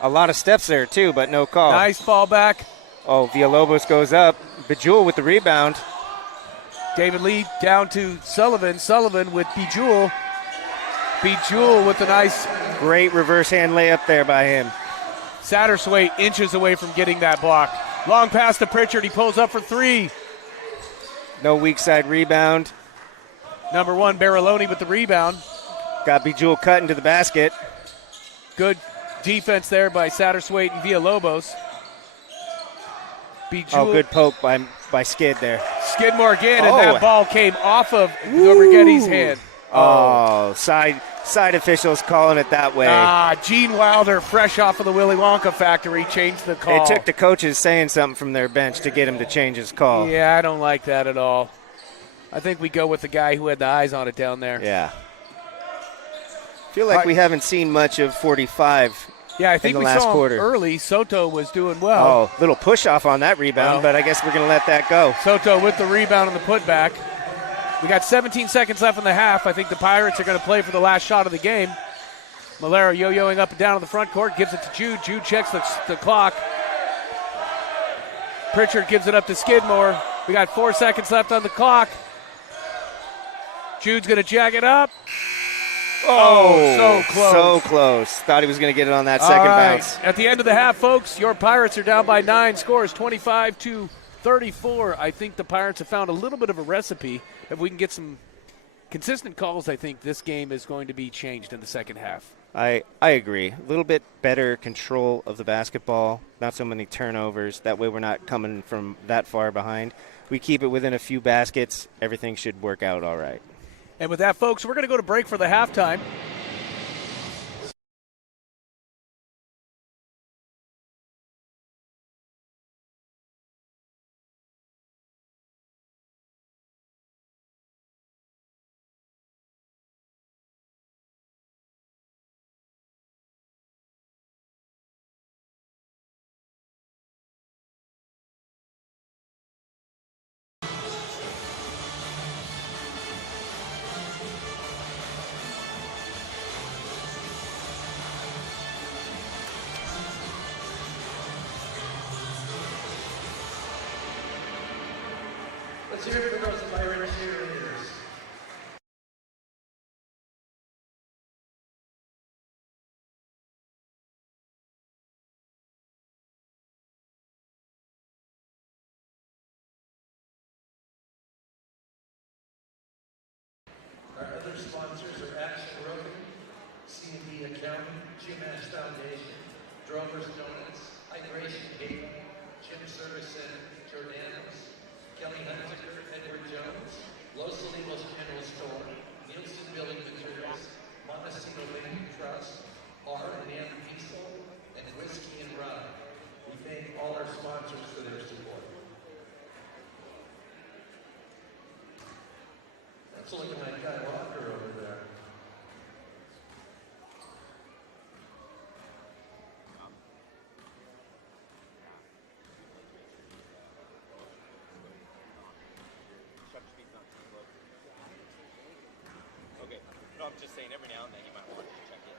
A lot of steps there, too, but no call. Nice fall back. Oh, Villalobos goes up. Bejewel with the rebound. David Lee down to Sullivan. Sullivan with Bejewel. Bejewel with a nice Great reverse hand layup there by him. Satterswaite inches away from getting that block. Long pass to Pritchard. He pulls up for 3. No weak side rebound. Number 1, Barilloni with the rebound. Got Bejewel cut into the basket. Good defense there by Satterswaite and Villalobos. Bejewel. Oh, good poke by Skid there. Skidmore again, and Oh. that ball came off of Righetti's hand. Oh, side officials calling it that way. Gene Wilder, fresh off of the Willy Wonka factory, changed the call. It took the coaches saying something from their bench to get him to change his call. Yeah, I don't like that at all. I think we go with the guy who had the eyes on it down there. Yeah. Feel like we haven't seen much of 45. Yeah, I think the we last saw him quarter. early. Soto was doing well. Oh, little push off on that rebound, Well. but I guess we're going to let that go. Soto with the rebound and the putback. We got 17 seconds left in the half. I think the Pirates are going to play for the last shot of the game. Malera yo-yoing up and down in the front court, gives it to Jude. Jude checks the clock. Pritchard gives it up to Skidmore. We got 4 seconds left on the clock. Jude's going to jack it up. Oh, so close. So close. Thought he was going to get it on that All second right. bounce. At the end of the half, folks, your Pirates are down by 9. Scores 25-34. I think the Pirates have found a little bit of a recipe. If we can get some consistent calls, I think this game is going to be changed in the second half. I agree. A little bit better control of the basketball, not so many turnovers. That way we're not coming from that far behind. We keep it within a few baskets. Everything should work out all right. And with that, folks, we're going to go to break for the halftime. Let's hear it for those Pirate cheerleaders. County, GMAS Foundation, Drover's Donuts, Hydration Cable, Gym Service Center, Jordanos, Kelly Hunziker, Edward Jones, Los Olivos General Store, Nielsen Building Materials, Montesino Bank Trust, R and M Diesel, and Whiskey and Rye. We thank all our sponsors for their support. That's looking like Guy Walker over there. Okay. No, I'm just saying every now and then you might want to check it.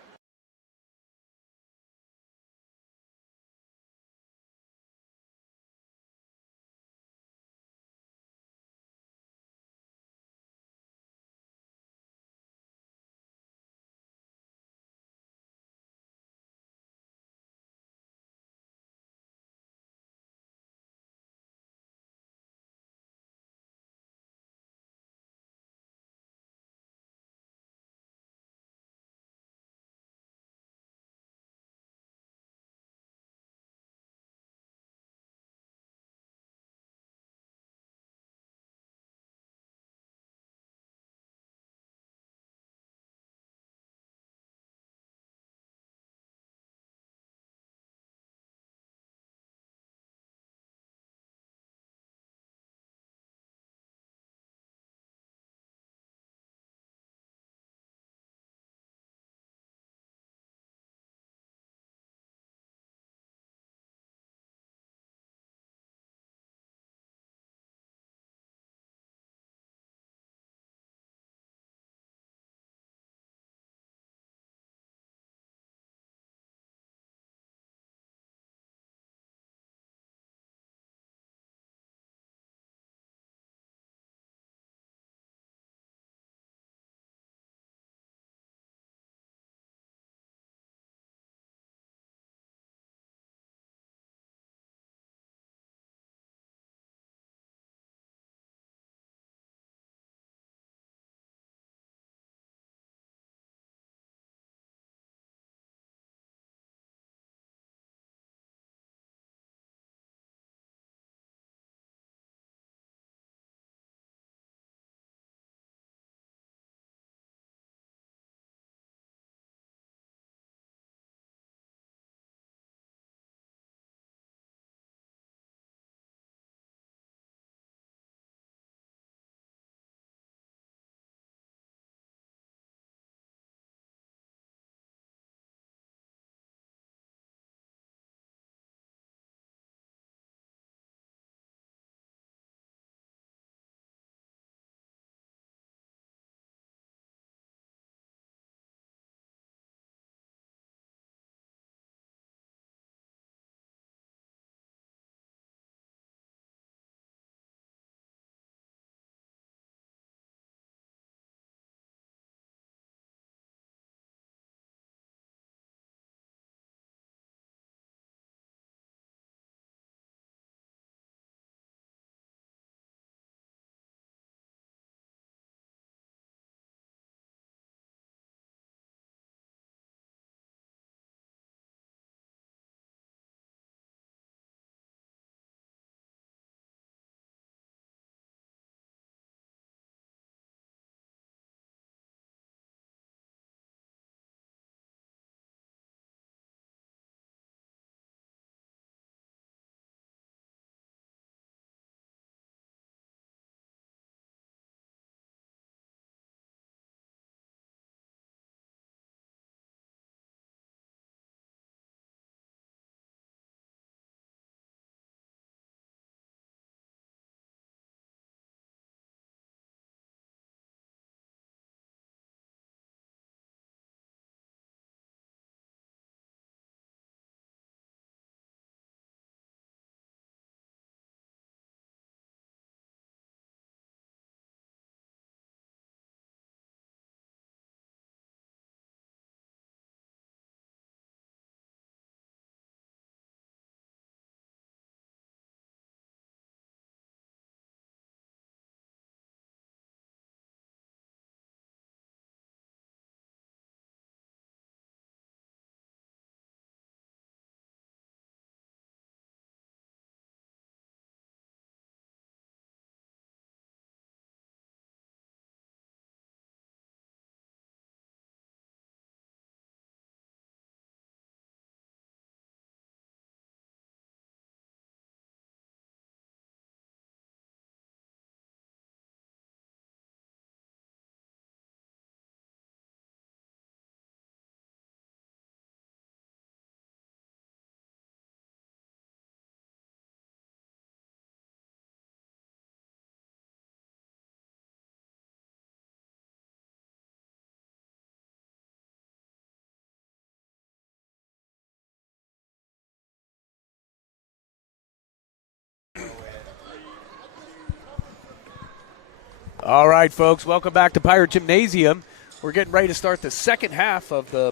All right, folks, welcome back to Pirate Gymnasium. We're getting ready to start the second half of the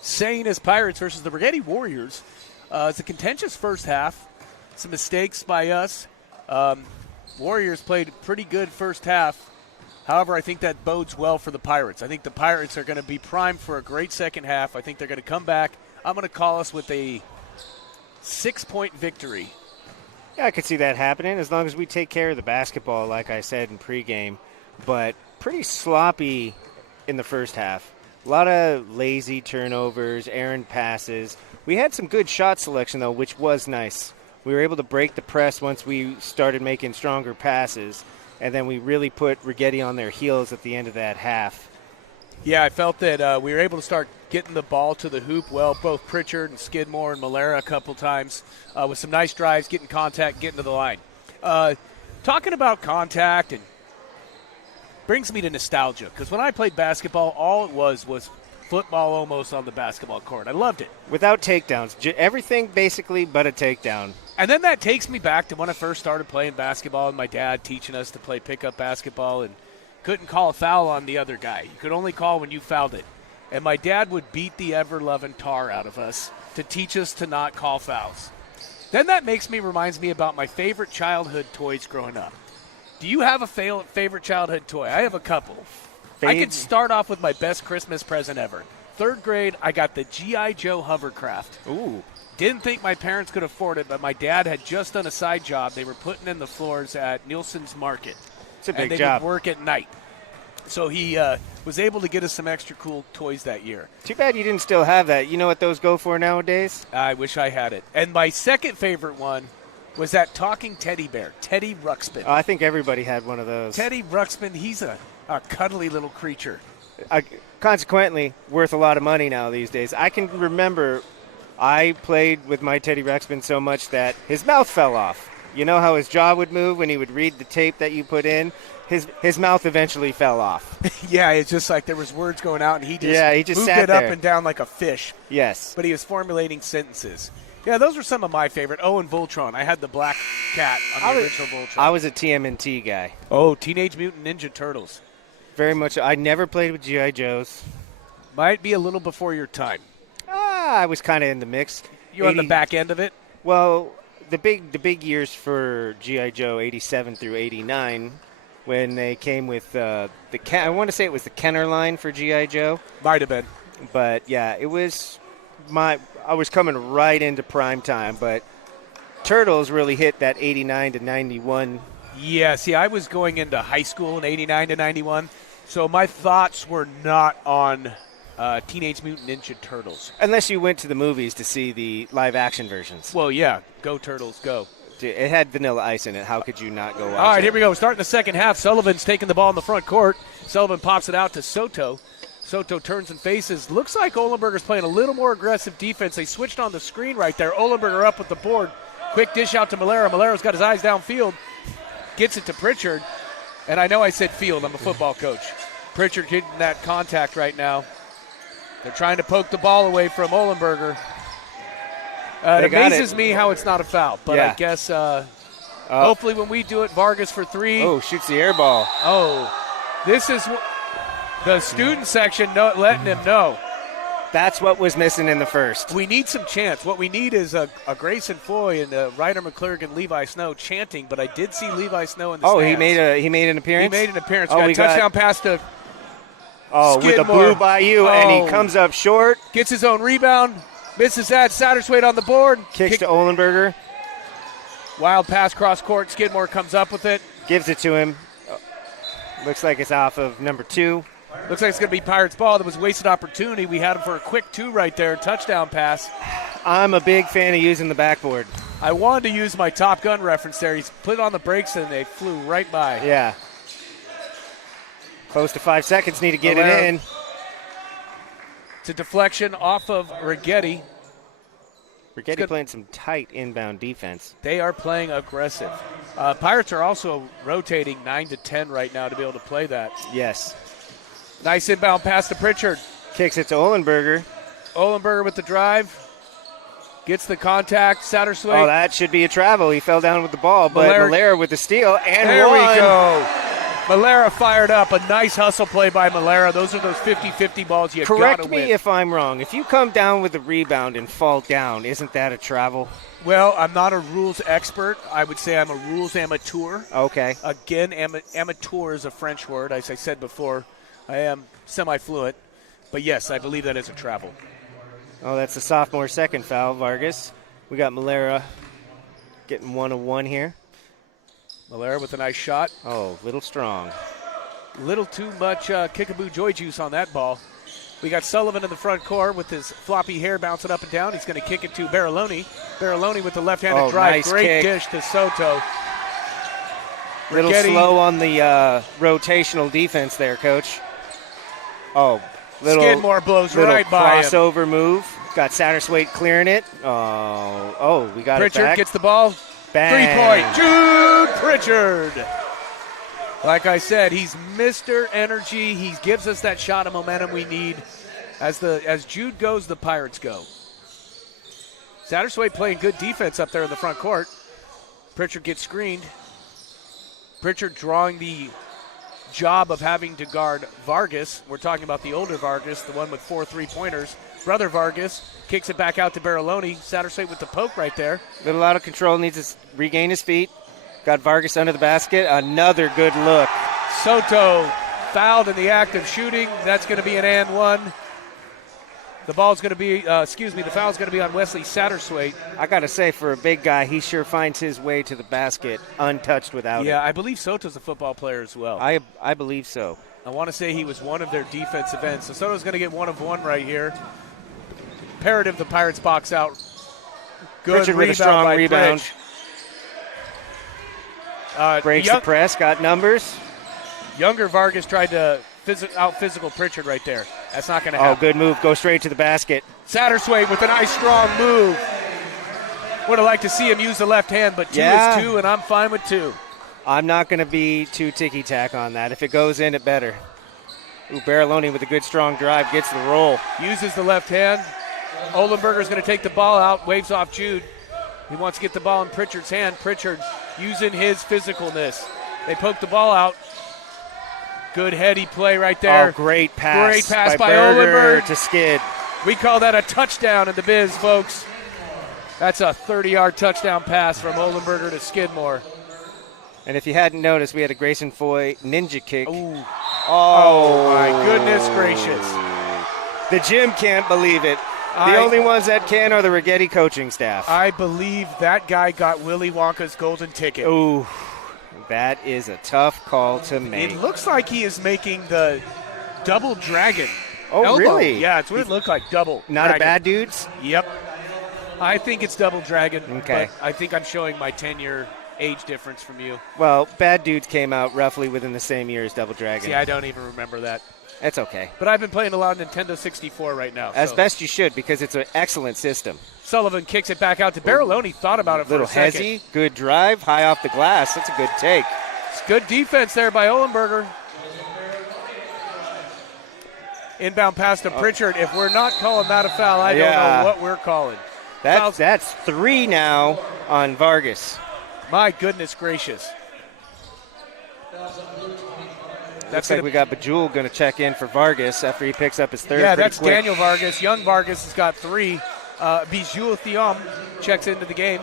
St. Ynez Pirates versus the Righetti Warriors. It's a contentious first half. Some mistakes by us. Warriors played pretty good first half. However, I think that bodes well for the Pirates. I think the Pirates are going to be primed for a great second half. I think they're going to come back. I'm going to call us with a 6-point victory. Yeah, I could see that happening as long as we take care of the basketball, like I said in pregame. But pretty sloppy in the first half. A lot of lazy turnovers, errant passes. We had some good shot selection, though, which was nice. We were able to break the press once we started making stronger passes, and then we really put Righetti on their heels at the end of that half. Yeah, I felt that we were able to start getting the ball to the hoop well, both Pritchard and Skidmore and Malera a couple times, with some nice drives, getting contact, getting to the line. Talking about contact and brings me to nostalgia, because when I played basketball, all it was football almost on the basketball court. I loved it. Without takedowns. Everything basically but a takedown. And then that takes me back to when I first started playing basketball and my dad teaching us to play pickup basketball and couldn't call a foul on the other guy. You could only call when you fouled it. And my dad would beat the ever-loving tar out of us to teach us to not call fouls. Then that reminds me about my favorite childhood toys growing up. Do you have a favorite childhood toy? I have a couple. I could start off with my best Christmas present ever. 3rd grade, I got the G.I. Joe hovercraft. Ooh. Didn't think my parents could afford it, but my dad had just done a side job. They were putting in the floors at Nielsen's Market. It's a big and they job. would work at night. So he was able to get us some extra cool toys that year. Too bad you didn't still have that. You know what those go for nowadays? I wish I had it. And my second favorite one was that talking teddy bear, Teddy Ruxpin. Oh, I think everybody had one of those. Teddy Ruxpin, he's a cuddly little creature. Consequently, worth a lot of money now these days. I can remember I played with my Teddy Ruxpin so much that his mouth fell off. You know how his jaw would move when he would read the tape that you put in? His mouth eventually fell off. Yeah, it's just like there was words going out, and he just moved sat it there up and down like a fish. Yes. But he was formulating sentences. Yeah, those were some of my favorite. Oh, and Voltron. I had the black cat on the original Voltron. I was a TMNT guy. Oh, Teenage Mutant Ninja Turtles. Very much. I never played with G.I. Joes. Might be a little before your time. I was kind of in the mix. You're on the back end of it? Well, the big years for G.I. Joe, 87 through 89, when they came with I want to say it was the Kenner line for G.I. Joe. Might have been. But, yeah, it was I was coming right into prime time, but Turtles really hit that 89 to 91. Yeah, see, I was going into high school in 89 to 91, so my thoughts were not on Teenage Mutant Ninja Turtles. Unless you went to the movies to see the live-action versions. Well, yeah, go Turtles, go. It had Vanilla Ice in it. How could you not go watch All right, it? here we go. Starting the second half. Sullivan's taking the ball in the front court. Sullivan pops it out to Soto. Soto turns and faces. Looks like Olenberger's playing a little more aggressive defense. They switched on the screen right there. Olenberger up with the board. Quick dish out to Malera. Malera's got his eyes downfield. Gets it to Pritchard. And I know I said field. I'm a football coach. Pritchard getting that contact right now. They're trying to poke the ball away from Olenberger. It amazes me how it's not a foul. But yeah. I guess hopefully when we do it, Vargas for 3. Oh, shoots the air ball. Oh, this is the student section letting him know. That's what was missing in the first. We need some chants. What we need is a Grayson Foy and Ryder McClurg and Levi Snow chanting, but I did see Levi Snow in the stands. He made an appearance? He made an appearance. Oh, got a touchdown pass to with the Skidmore. blue Bayou, and he comes up short. Gets his own rebound. Misses that. Satterthwaite on the board. Kicks to Olenberger. Wild pass cross court. Skidmore comes up with it. Gives it to him. Looks like it's off of number 2. Looks like it's going to be Pirates ball. That was a wasted opportunity. We had him for a quick 2 right there. Touchdown pass. I'm a big fan of using the backboard. I wanted to use my Top Gun reference there. He's put on the brakes and they flew right by. Yeah. Close to 5 seconds. Need to get it in. It's a deflection off of Righetti. Righetti playing some tight inbound defense. They are playing aggressive. Pirates are also rotating 9 to 10 right now to be able to play that. Yes. Nice inbound pass to Pritchard. Kicks it to Olenberger. Olenberger with the drive. Gets the contact. Satterthwaite. Oh, that should be a travel. He fell down with the ball, but Malera with the steal. And there one. we go. Malera fired up. A nice hustle play by Malera. Those are those 50-50 balls you got to win. Correct me if I'm wrong. If you come down with a rebound and fall down, isn't that a travel? Well, I'm not a rules expert. I would say I'm a rules amateur. Okay. Again, amateur is a French word. As I said before, I am semi-fluent. But, yes, I believe that is a travel. Oh, that's the sophomore second foul, Vargas. We got Malera getting 1-of-1 here. Malera with a nice shot. Oh, little strong. Little too much kickaboo joy juice on that ball. We got Sullivan in the front court with his floppy hair bouncing up and down. He's going to kick it to Baraloni. Baraloni with the left-handed drive. Nice Great kick. dish to Soto. Little Righetti. slow on the rotational defense there, Coach. Oh, Skidmore blows little right by him. crossover move. Got Satterswaite clearing it. Oh, we got Pritchard it back. gets the ball. Bang. 3-point. Jude Pritchard. Like I said, he's Mr. Energy. He gives us that shot of momentum we need. As Jude goes, the Pirates go. Satterswaite playing good defense up there in the front court. Pritchard gets screened. Pritchard drawing the job of having to guard Vargas. We're talking about the older Vargas, the one with 4 3-pointers. Brother Vargas kicks it back out to Baraloni. Satterswaite with the poke right there. Little out of control, needs to regain his feet. Got Vargas under the basket. Another good look. Soto fouled in the act of shooting. That's going to be an and one. The foul's going to be on Wesley Satterswaite. I got to say, for a big guy, he sure finds his way to the basket untouched without it. Yeah, I believe Soto's a football player as well. I believe so. I want to say he was one of their defensive ends. So Soto's going to get 1 of 1 right here. Imperative the Pirates box out. Good Pritchard with a strong by rebound. Breaks the press, got numbers. Younger Vargas tried to out-physical Pritchard right there. That's not going to happen. Oh, good move. Go straight to the basket. Satterswaite with a nice, strong move. Would have liked to see him use the left hand, but 2 is 2, and I'm fine with 2. I'm not going to be too ticky-tack on that. If it goes in, it better. Ooh, Baraloni with a good, strong drive gets the roll. Uses the left hand. Olenberger's going to take the ball out, waves off Jude. He wants to get the ball in Pritchard's hand. Pritchard using his physicalness. They poke the ball out. Good heady play right there. Oh, great pass. Great pass by Berger Olenberg. to Skid. We call that a touchdown in the biz, folks. That's a 30-yard touchdown pass from Olenberger to Skidmore. And if you hadn't noticed, we had a Grayson Foy ninja kick. Ooh. Oh, my goodness gracious. The gym can't believe it. The only ones that can are the Righetti coaching staff. I believe that guy got Willy Wonka's golden ticket. Ooh, that is a tough call to make. It looks like he is making the double dragon. Oh, elbow. really? Yeah, it's what it looked like, double Not dragon. a bad dudes? Yep. I think it's double dragon. Okay. But I think I'm showing my 10-year age difference from you. Well, Bad Dudes came out roughly within the same year as Double Dragon. See, I don't even remember that. It's okay. But I've been playing a lot of Nintendo 64 right now. As best you should, because it's an excellent system. Sullivan kicks it back out to Baraloni. Thought about it for Little a second. hezzy, good drive, high off the glass. That's a good take. It's good defense there by Olenberger. Inbound pass to Pritchard. If we're not calling that a foul, I don't know what we're calling. That's 3 now on Vargas. My goodness gracious. Looks like we got Bajul going to check in for Vargas after he picks up his third. Yeah, that's quick. Daniel Vargas. Young Vargas has got 3. Bijou Thiam checks into the game.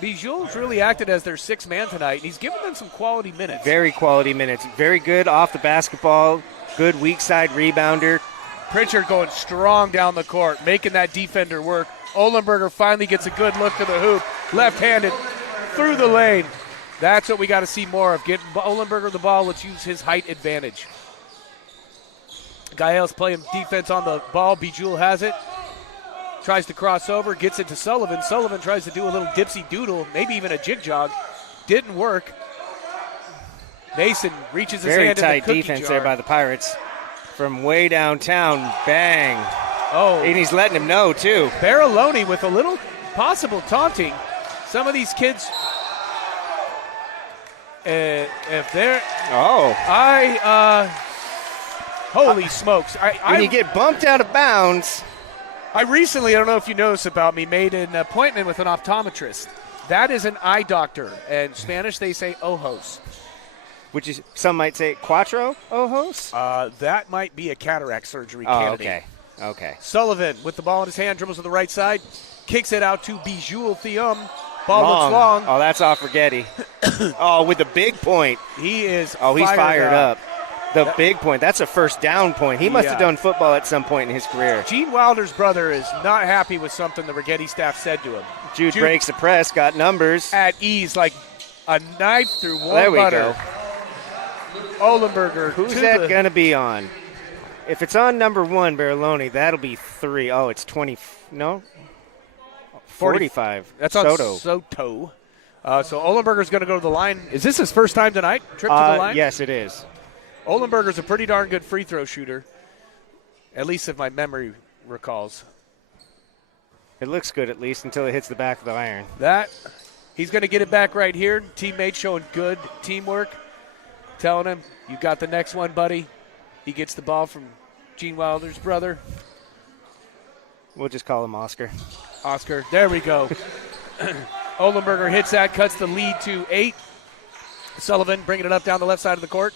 Bijou's really acted as their 6th man tonight, and he's given them some quality minutes. Very quality minutes. Very good off the basketball. Good weak side rebounder. Pritchard going strong down the court, making that defender work. Olenberger finally gets a good look to the hoop. Left-handed through the lane. That's what we got to see more of. Get Olenberger the ball. Let's use his height advantage. Gael's playing defense on the ball. Bijul has it. Tries to cross over. Gets it to Sullivan. Sullivan tries to do a little dipsy doodle, maybe even a jig jog. Didn't work. Mason reaches his Very hand in the tight cookie defense jar. there by the Pirates. From way downtown, bang. Oh, And he's letting him know, too. Baraloni with a little possible taunting. Some of these kids, if they're, holy smokes. When you get bumped out of bounds. I recently, I don't know if you noticed about me, made an appointment with an optometrist. That is an eye doctor. In Spanish, they say ojos. Which is, some might say, cuatro ojos? That might be a cataract surgery Oh, candidate. okay. Sullivan with the ball in his hand, dribbles to the right side, kicks it out to Bijul Thium. Ball looks long. Oh, that's off Righetti. Oh, with the big point. He is he's fired up. The big point. That's a first down point. He must have done football at some point in his career. Gene Wilder's brother is not happy with something the Righetti staff said to him. Jude breaks the press, got numbers. At ease, like a knife through warm there we butter. go. Olenberger. Who's that going to be on? If it's on number 1, Barelloni, that'll be 3. Oh, it's 20. No? 45. That's on Soto. So Olenberger's going to go to the line. Is this his first time tonight? Trip to the line? Yes, it is. Olenberger's a pretty darn good free throw shooter, at least if my memory recalls. It looks good at least until it hits the back of the iron. He's going to get it back right here. Teammates showing good teamwork, telling him, you got the next one, buddy. He gets the ball from Gene Wilder's brother. We'll just call him Oscar. Oscar, there we go. Olenberger hits that, cuts the lead to 8. Sullivan bringing it up down the left side of the court.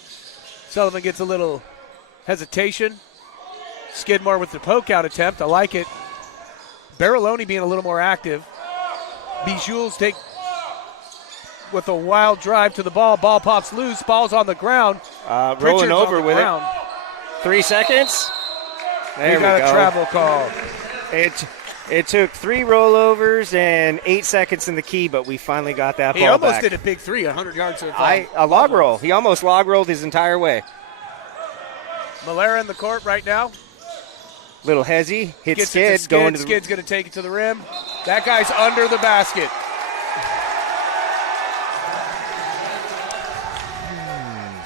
Sullivan gets a little hesitation. Skidmore with the poke-out attempt. I like it. Barelloni being a little more active. Bijouls take with a wild drive to the ball. Ball pops loose. Ball's on the ground. Rolling over with it. 3 seconds. There we got go. A travel call. It took 3 rollovers and 8 seconds in the key, but we finally got that ball back. He almost did a big 3, 100 yards to the ball. A log roll. He almost log rolled his entire way. Malera in the court right now. Little hezzy. Hits Skid. Skid's going to take it to the rim. That guy's under the basket.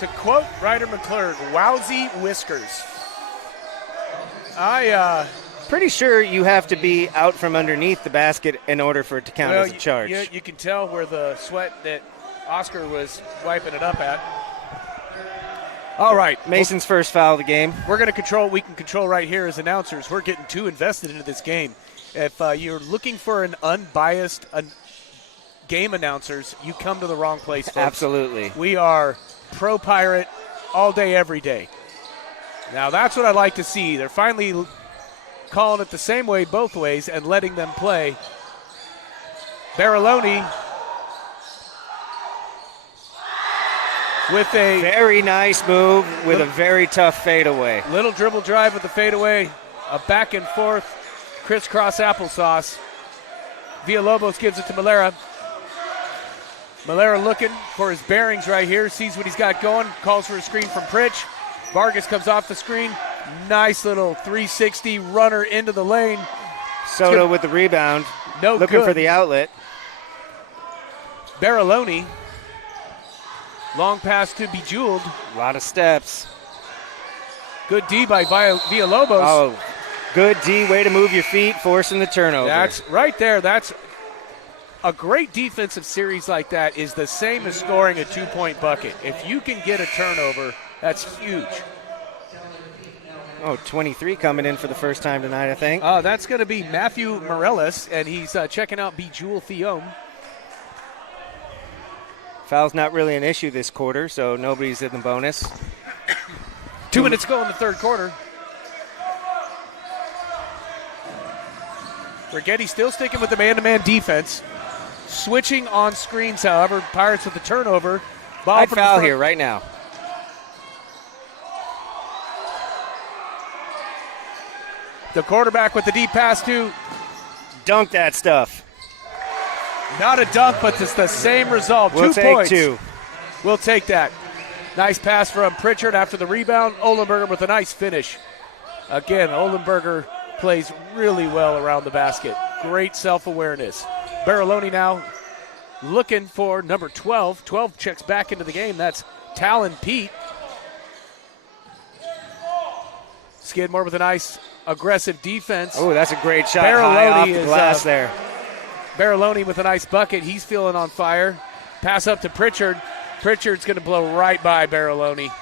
To quote Ryder McClurg, wowsy whiskers. Pretty sure you have to be out from underneath the basket in order for it to count as a charge. You can tell where the sweat that Oscar was wiping it up at. All right. Mason's first foul of the game. We're going to control what we can control right here as announcers. We're getting too invested into this game. If you're looking for an unbiased game announcers, you come to the wrong place, folks. Absolutely. We are pro-Pirate all day, every day. Now, that's what I like to see. They're finally calling it the same way both ways and letting them play. Barelloni with a very nice move with a very tough fadeaway. Little dribble drive with the fadeaway, a back and forth crisscross applesauce. Villalobos gives it to Malera. Malera looking for his bearings right here, sees what he's got going, calls for a screen from Pritch. Vargas comes off the screen. Nice little 360 runner into the lane. Soto with the rebound. Looking for the outlet. Barelloni. Long pass to Bejeweled. A lot of steps. Good D by Villalobos. Oh, good D. Way to move your feet, forcing the turnover. That's right there. That's a great defensive series like that is the same as scoring a 2-point bucket. If you can get a turnover, that's huge. Oh, 23 coming in for the first time tonight, I think. That's going to be Matthew Morellis, and he's checking out Bejewel Thiom. Foul's not really an issue this quarter, so nobody's in the bonus. 2 minutes go in the third quarter. Righetti still sticking with the man-to-man defense. Switching on screens, however. Pirates with the turnover. I'd foul here right now. The quarterback with the deep pass to. Dunk that stuff. Not a dunk, but it's the same result. We'll 2 take points. 2. We'll take that. Nice pass from Pritchard after the rebound. Olenberger with a nice finish. Again, Olenberger plays really well around the basket. Great self-awareness. Barelloni now looking for number 12. 12 checks back into the game. That's Talon Pete. Skidmore with a nice aggressive defense. Oh, that's a great shot. High off the glass there. Barelloni with a nice bucket. He's feeling on fire. Pass up to Pritchard. Pritchard's going to blow right by Barelloni.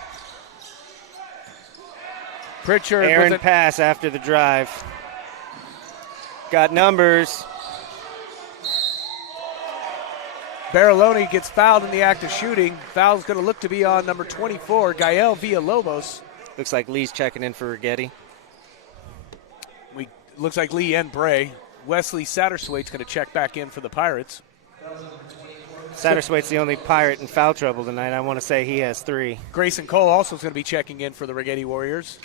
Pritchard Aaron pass after the drive. Got numbers. Barilloni gets fouled in the act of shooting. Foul's going to look to be on number 24, Gael Villalobos. Looks like Lee's checking in for Righetti. Looks like Lee and Bray. Wesley Satterswaite's going to check back in for the Pirates. Satterswaite's the only Pirate in foul trouble tonight. I want to say he has 3. Grayson Cole also is going to be checking in for the Righetti Warriors.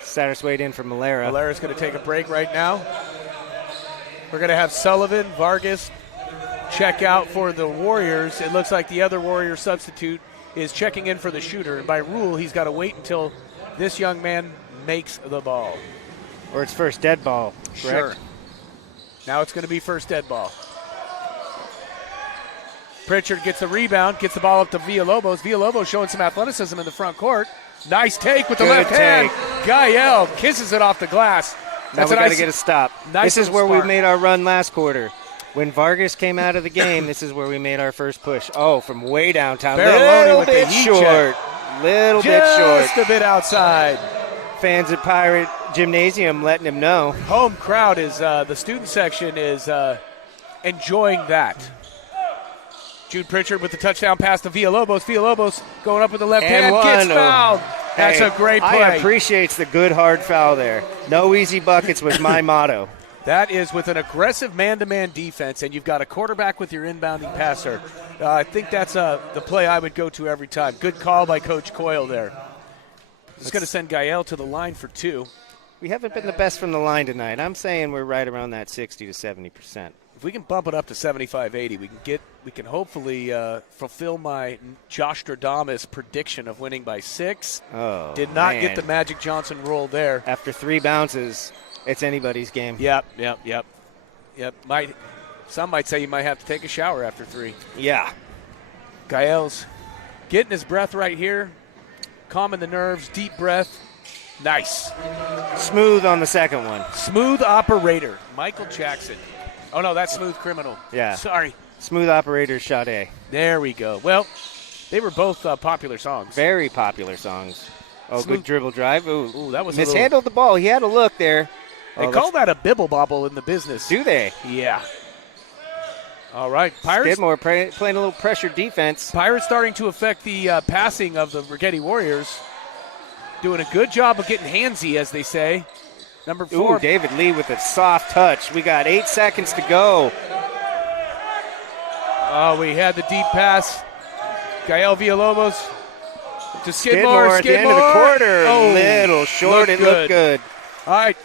Satterswaite in for Malera. Malera's going to take a break right now. We're going to have Sullivan, Vargas check out for the Warriors. It looks like the other Warrior substitute is checking in for the shooter. And by rule, he's got to wait until this young man makes the ball. Or it's first dead ball, correct? Sure. Now it's going to be first dead ball. Pritchard gets the rebound, gets the ball up to Villalobos. Villalobos showing some athleticism in the front court. Nice take with the Good left hand. take. Gael kisses it off the glass. Now we got to get a stop. Nice this is where spark. we made our run last quarter. When Vargas came out of the game, this is where we made our first push. Oh, from way downtown. Barilloni Little with the bit heat short. check. Little bit short. Just a bit outside. Fans at Pirate Gymnasium letting him know. Home crowd is, the student section is enjoying that. Jude Pritchard with the touchdown pass to Villalobos. Villalobos going up with the left hand, gets fouled. That's Hey, a great play. I appreciate the good hard foul there. No easy buckets was my motto. That is with an aggressive man-to-man defense, and you've got a quarterback with your inbounding passer. I think that's the play I would go to every time. Good call by Coach Coyle there. It's going to send Gael to the line for 2. We haven't been the best from the line tonight. I'm saying we're right around that 60 to 70%. If we can bump it up to 75-80, we can hopefully fulfill my Josh Stradamus prediction of winning by 6. Oh, Did not man. get the Magic Johnson roll there. After 3 bounces, it's anybody's game. Yep. Some might say you might have to take a shower after 3. Yeah. Gael's getting his breath right here, calming the nerves, deep breath. Nice. Smooth on the second one. Smooth operator, Michael Jackson. Oh, no, that's Smooth Criminal. Yeah. Sorry. Smooth operator Sade. There we go. Well, they were both popular songs. Very popular songs. Oh, Smooth. good dribble drive. Ooh, That was a mishandled the ball. He had a look there. They Oh, call that a bibble bobble in the business. Do they? Yeah. All right, Pirates. Skidmore playing a little pressure defense. Pirates starting to affect the passing of the Righetti Warriors. Doing a good job of getting handsy, as they say. Number 4. Ooh, David Lee with a soft touch. We got 8 seconds to go. Oh, we had the deep pass. Gael Villalobos to Skidmore at the end of the quarter. Oh, Little short. It looked good. All right,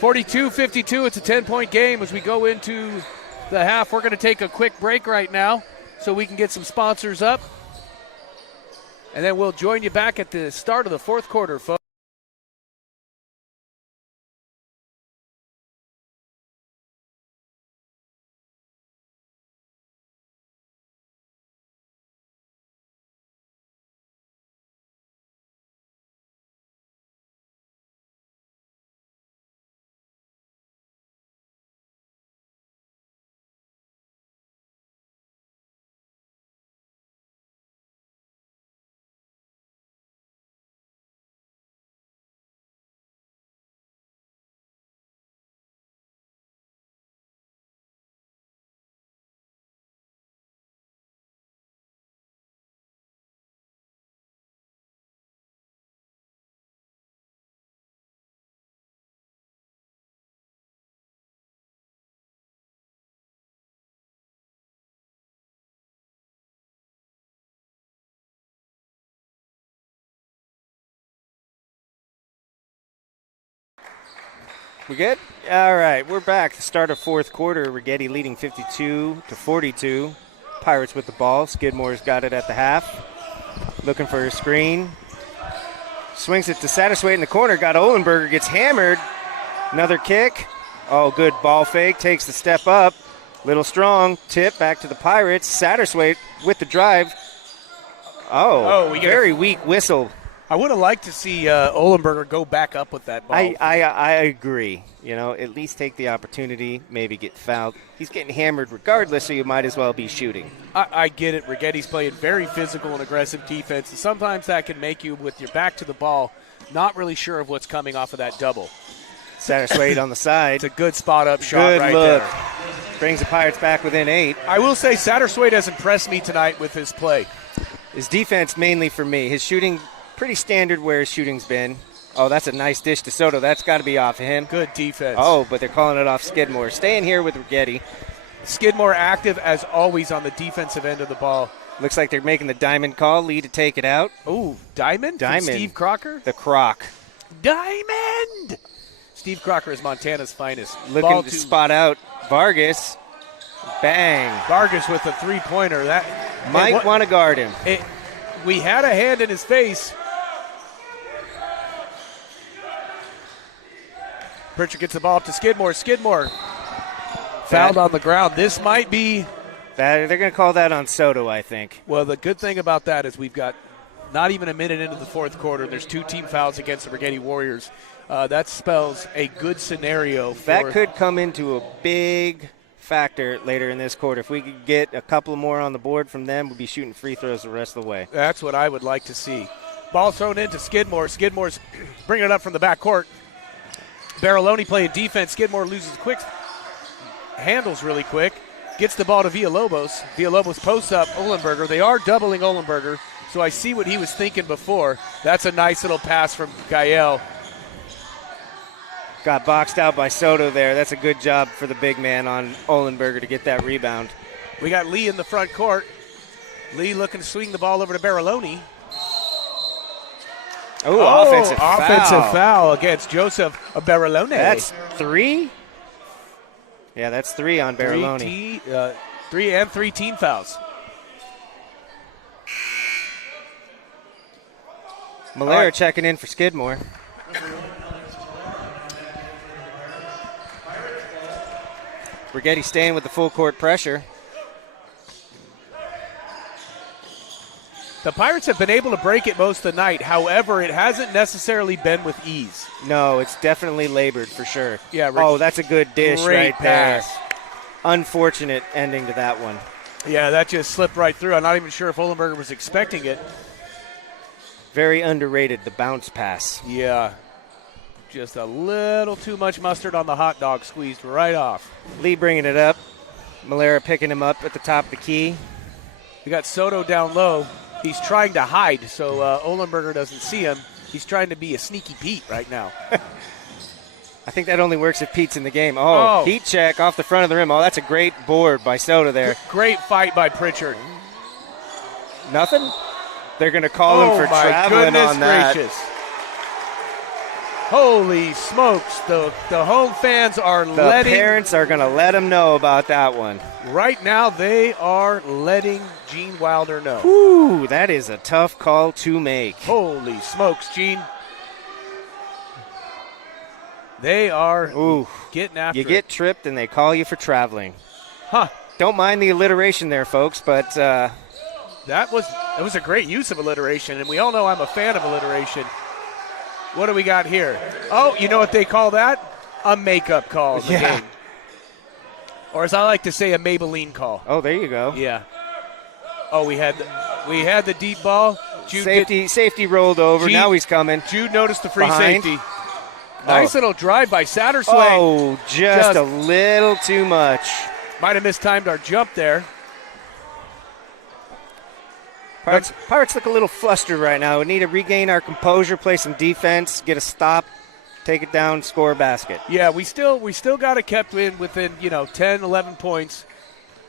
42-52. It's a 10-point game as we go into the half. We're going to take a quick break right now so we can get some sponsors up. And then we'll join you back at the start of the fourth quarter, folks. We good? All right, we're back. The start of fourth quarter. Righetti leading 52-42. Pirates with the ball. Skidmore's got it at the half. Looking for a screen. Swings it to Satterswaite in the corner. Got Ohlenberger. Gets hammered. Another kick. Oh, good ball fake. Takes the step up. Little strong. Tip back to the Pirates. Satterswaite with the drive. Oh, very weak whistle. I would have liked to see Ohlenberger go back up with that ball. I agree. You know, at least take the opportunity, maybe get fouled. He's getting hammered regardless, so you might as well be shooting. I get it. Righetti's playing very physical and aggressive defense, and sometimes that can make you, with your back to the ball, not really sure of what's coming off of that double. Satterswaite on the side. It's a good spot-up shot good right look. there. Brings the Pirates back within 8. I will say Satterthwaite has impressed me tonight with his play. His defense mainly for me. His shooting, pretty standard where his shooting's been. Oh, that's a nice dish to Soto. That's got to be off of him. Good defense. Oh, but they're calling it off Skidmore. Staying here with Righetti. Skidmore active as always on the defensive end of the ball. Looks like they're making the diamond call. Lee to take it out. Ooh, Diamond? From Diamond. Steve Crocker? The Croc. Diamond! Steve Crocker is Montana's finest. Looking Ball to spot out Vargas. Bang. Vargas with a three-pointer. That Might want to guard him. We had a hand in his face. Pritchard gets the ball up to Skidmore. Skidmore fouled on the ground. This might be. They're going to call that on Soto, I think. Well, the good thing about that is we've got not even a minute into the fourth quarter. There's 2 team fouls against the Righetti Warriors. That spells a good scenario. That could come into a big factor later in this quarter. If we could get a couple more on the board from them, we'll be shooting free throws the rest of the way. That's what I would like to see. Ball thrown into Skidmore. Skidmore's bringing it up from the back court. Barilloni playing defense. Skidmore loses quick. Handles really quick. Gets the ball to Villalobos. Villalobos posts up Ohlenberger. They are doubling Ohlenberger, so I see what he was thinking before. That's a nice little pass from Gael. Got boxed out by Soto there. That's a good job for the big man on Ohlenberger to get that rebound. We got Lee in the front court. Lee looking to swing the ball over to Barilloni. Offensive foul against Joseph Barilloni. That's 3? Yeah, that's 3 on Barilloni. 3 team fouls. Malera checking in for Skidmore. Righetti staying with the full court pressure. The Pirates have been able to break it most of the night. However, it hasn't necessarily been with ease. No, it's definitely labored for sure. Yeah. That's a good dish Great right there. pass. Unfortunate ending to that one. Yeah, that just slipped right through. I'm not even sure if Ohlenberger was expecting it. Very underrated, the bounce pass. Yeah. Just a little too much mustard on the hot dog, squeezed right off. Lee bringing it up. Malera picking him up at the top of the key. We got Soto down low. He's trying to hide, so Ohlenberger doesn't see him. He's trying to be a sneaky Pete right now. I think that only works if Pete's in the game. Heat check off the front of the rim. Oh, that's a great board by Soto there. Great fight by Pritchard. Nothing? They're going to call him for traveling on that. Gracious. Holy smokes, the home fans are the letting. The parents are going to let them know about that one. Right now, they are letting Gene Wilder know. Whew, that is a tough call to make. Holy smokes, Gene. They are getting after it. You get tripped and they call you for traveling. Huh. Don't mind the alliteration there, folks, but it was a great use of alliteration, and we all know I'm a fan of alliteration. What do we got here? Oh, you know what they call that? A makeup call in the game. Or as I like to say, a Maybelline call. Oh, there you go. Yeah. Oh, we had the deep ball. Jude safety rolled over. Now he's coming. Jude noticed the free Behind. safety. Nice little drive by Satterthwaite. Oh, just a little too much. Might have mistimed our jump there. Pirates look a little flustered right now. We need to regain our composure, play some defense, get a stop, take it down, score a basket. Yeah, we still got it kept within 10, 11 points,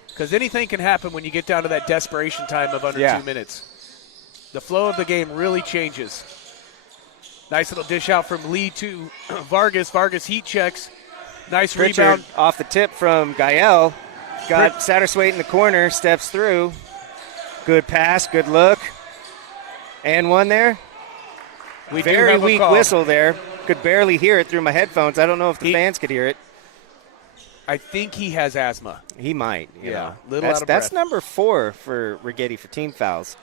because anything can happen when you get down to that desperation time of under 2 minutes. The flow of the game really changes. Nice little dish out from Lee to Vargas. Vargas heat checks. Nice Pritchard rebound. Off the tip from Gael. Got Satterthwaite in the corner, steps through. Good pass, good look. And one there. Very weak whistle there. Could barely hear it through my headphones. I don't know if the fans could hear it. I think he has asthma. He might. Little that's, out of that's breath. number 4 for Righetti for team fouls.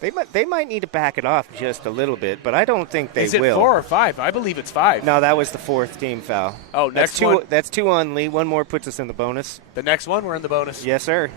They might need to back it off just a little bit, but I don't think they will. Is it 4 or 5? I believe it's 5. No, that was the 4th team foul. Oh, next one. That's 2 on Lee. One more puts us in the bonus. The next one, we're in the bonus. Yes, sir.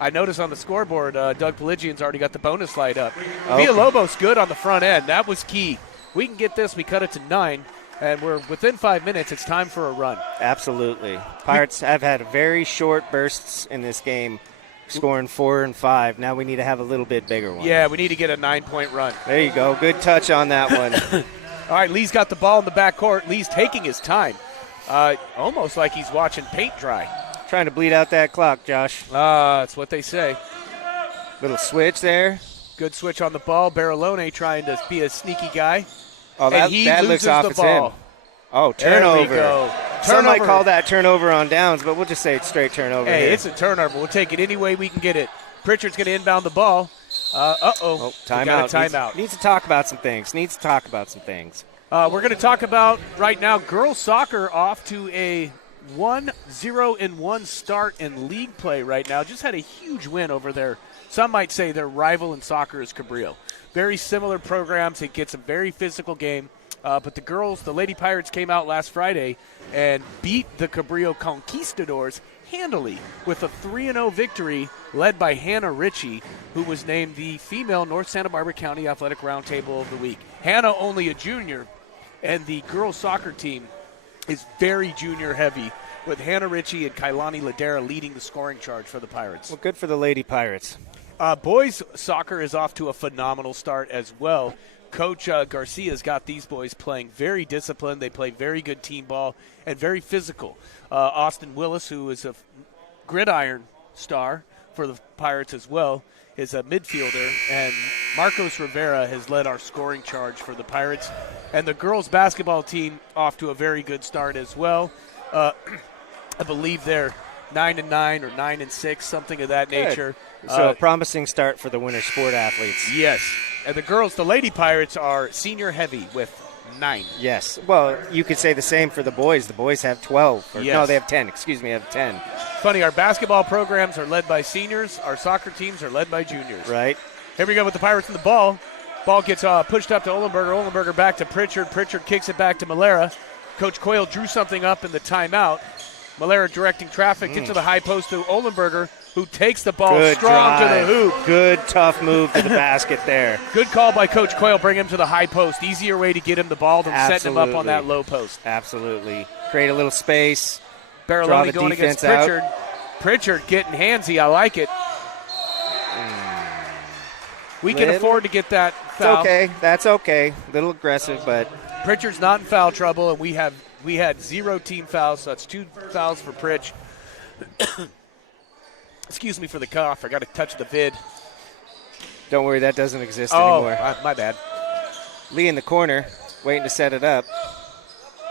I noticed on the scoreboard, Doug Pelagian's already got the bonus light up. Okay. Villalobos good on the front end. That was key. We can get this. We cut it to 9. and we're within 5 minutes. It's time for a run. Absolutely. Pirates have had very short bursts in this game, scoring 4 and 5. Now we need to have a little bit bigger one. Yeah, we need to get a 9-point run. There you go. Good touch on that one. All right, Lee's got the ball in the backcourt. Lee's taking his time, almost like he's watching paint dry. Trying to bleed out that clock, Josh. That's what they say. Little switch there. Good switch on the ball. Barillone trying to be a sneaky guy. Oh, and he that loses looks off. the It's ball. him. Oh, There turnover. we go. Some might Turnover. call that turnover on downs, but we'll just say it's straight turnover. Hey, here. it's a turnover. We'll take it any way we can get it. Pritchard's going to inbound the ball. Oh, We timeout. got a timeout. Needs to talk about some things. We're going to talk about right now girls soccer off to a 1-0-1 start in league play right now. Just had a huge win over their, some might say their rival in soccer is Cabrillo. Very similar programs. It gets a very physical game. But the girls, the Lady Pirates, came out last Friday and beat the Cabrillo Conquistadors handily with a 3-0 victory led by Hannah Ritchie, who was named the female North Santa Barbara County Athletic Roundtable of the Week. Hannah, only a junior, and the girls soccer team is very junior heavy, with Hannah Ritchie and Kailani Ladera leading the scoring charge for the Pirates. Well, good for the Lady Pirates. Boys soccer is off to a phenomenal start as well. Coach Garcia's got these boys playing very disciplined. They play very good team ball and very physical. Austin Willis, who is a gridiron star for the Pirates as well, is a midfielder, and Marcos Rivera has led our scoring charge for the Pirates. And the girls basketball team off to a very good start as well. I believe they're 9-9 or 9-6, something of that nature. So a promising start for the winter sport athletes. Yes. And the girls, the Lady Pirates, are senior heavy with 9. Yes. Well, you could say the same for the boys. The boys have 12. Yes. No, they have 10. Excuse me, have 10. Funny, our basketball programs are led by seniors. Our soccer teams are led by juniors. Right. Here we go with the Pirates in the ball. Ball gets pushed up to Ohlenberger. Ohlenberger back to Pritchard. Pritchard kicks it back to Malera. Coach Coyle drew something up in the timeout. Malera directing traffic into the high post to Ohlenberger, who takes the ball Good strong drive. to the hoop. Good, tough move to the basket there. Good call by Coach Coyle. Bring him to the high post. Easier way to get him the ball than setting him up on that low post. Absolutely. Create a little space. Draw the Barillone going against defense out. Pritchard. Pritchard getting handsy. I like it. We can afford to get that foul. It's okay. That's okay. A little aggressive, but Pritchard's not in foul trouble, and we had 0 team fouls, so that's 2 fouls for Pritch. Excuse me for the cough. I got to touch the vid. don't worry, that doesn't exist anymore. My bad. Lee in the corner, waiting to set it up.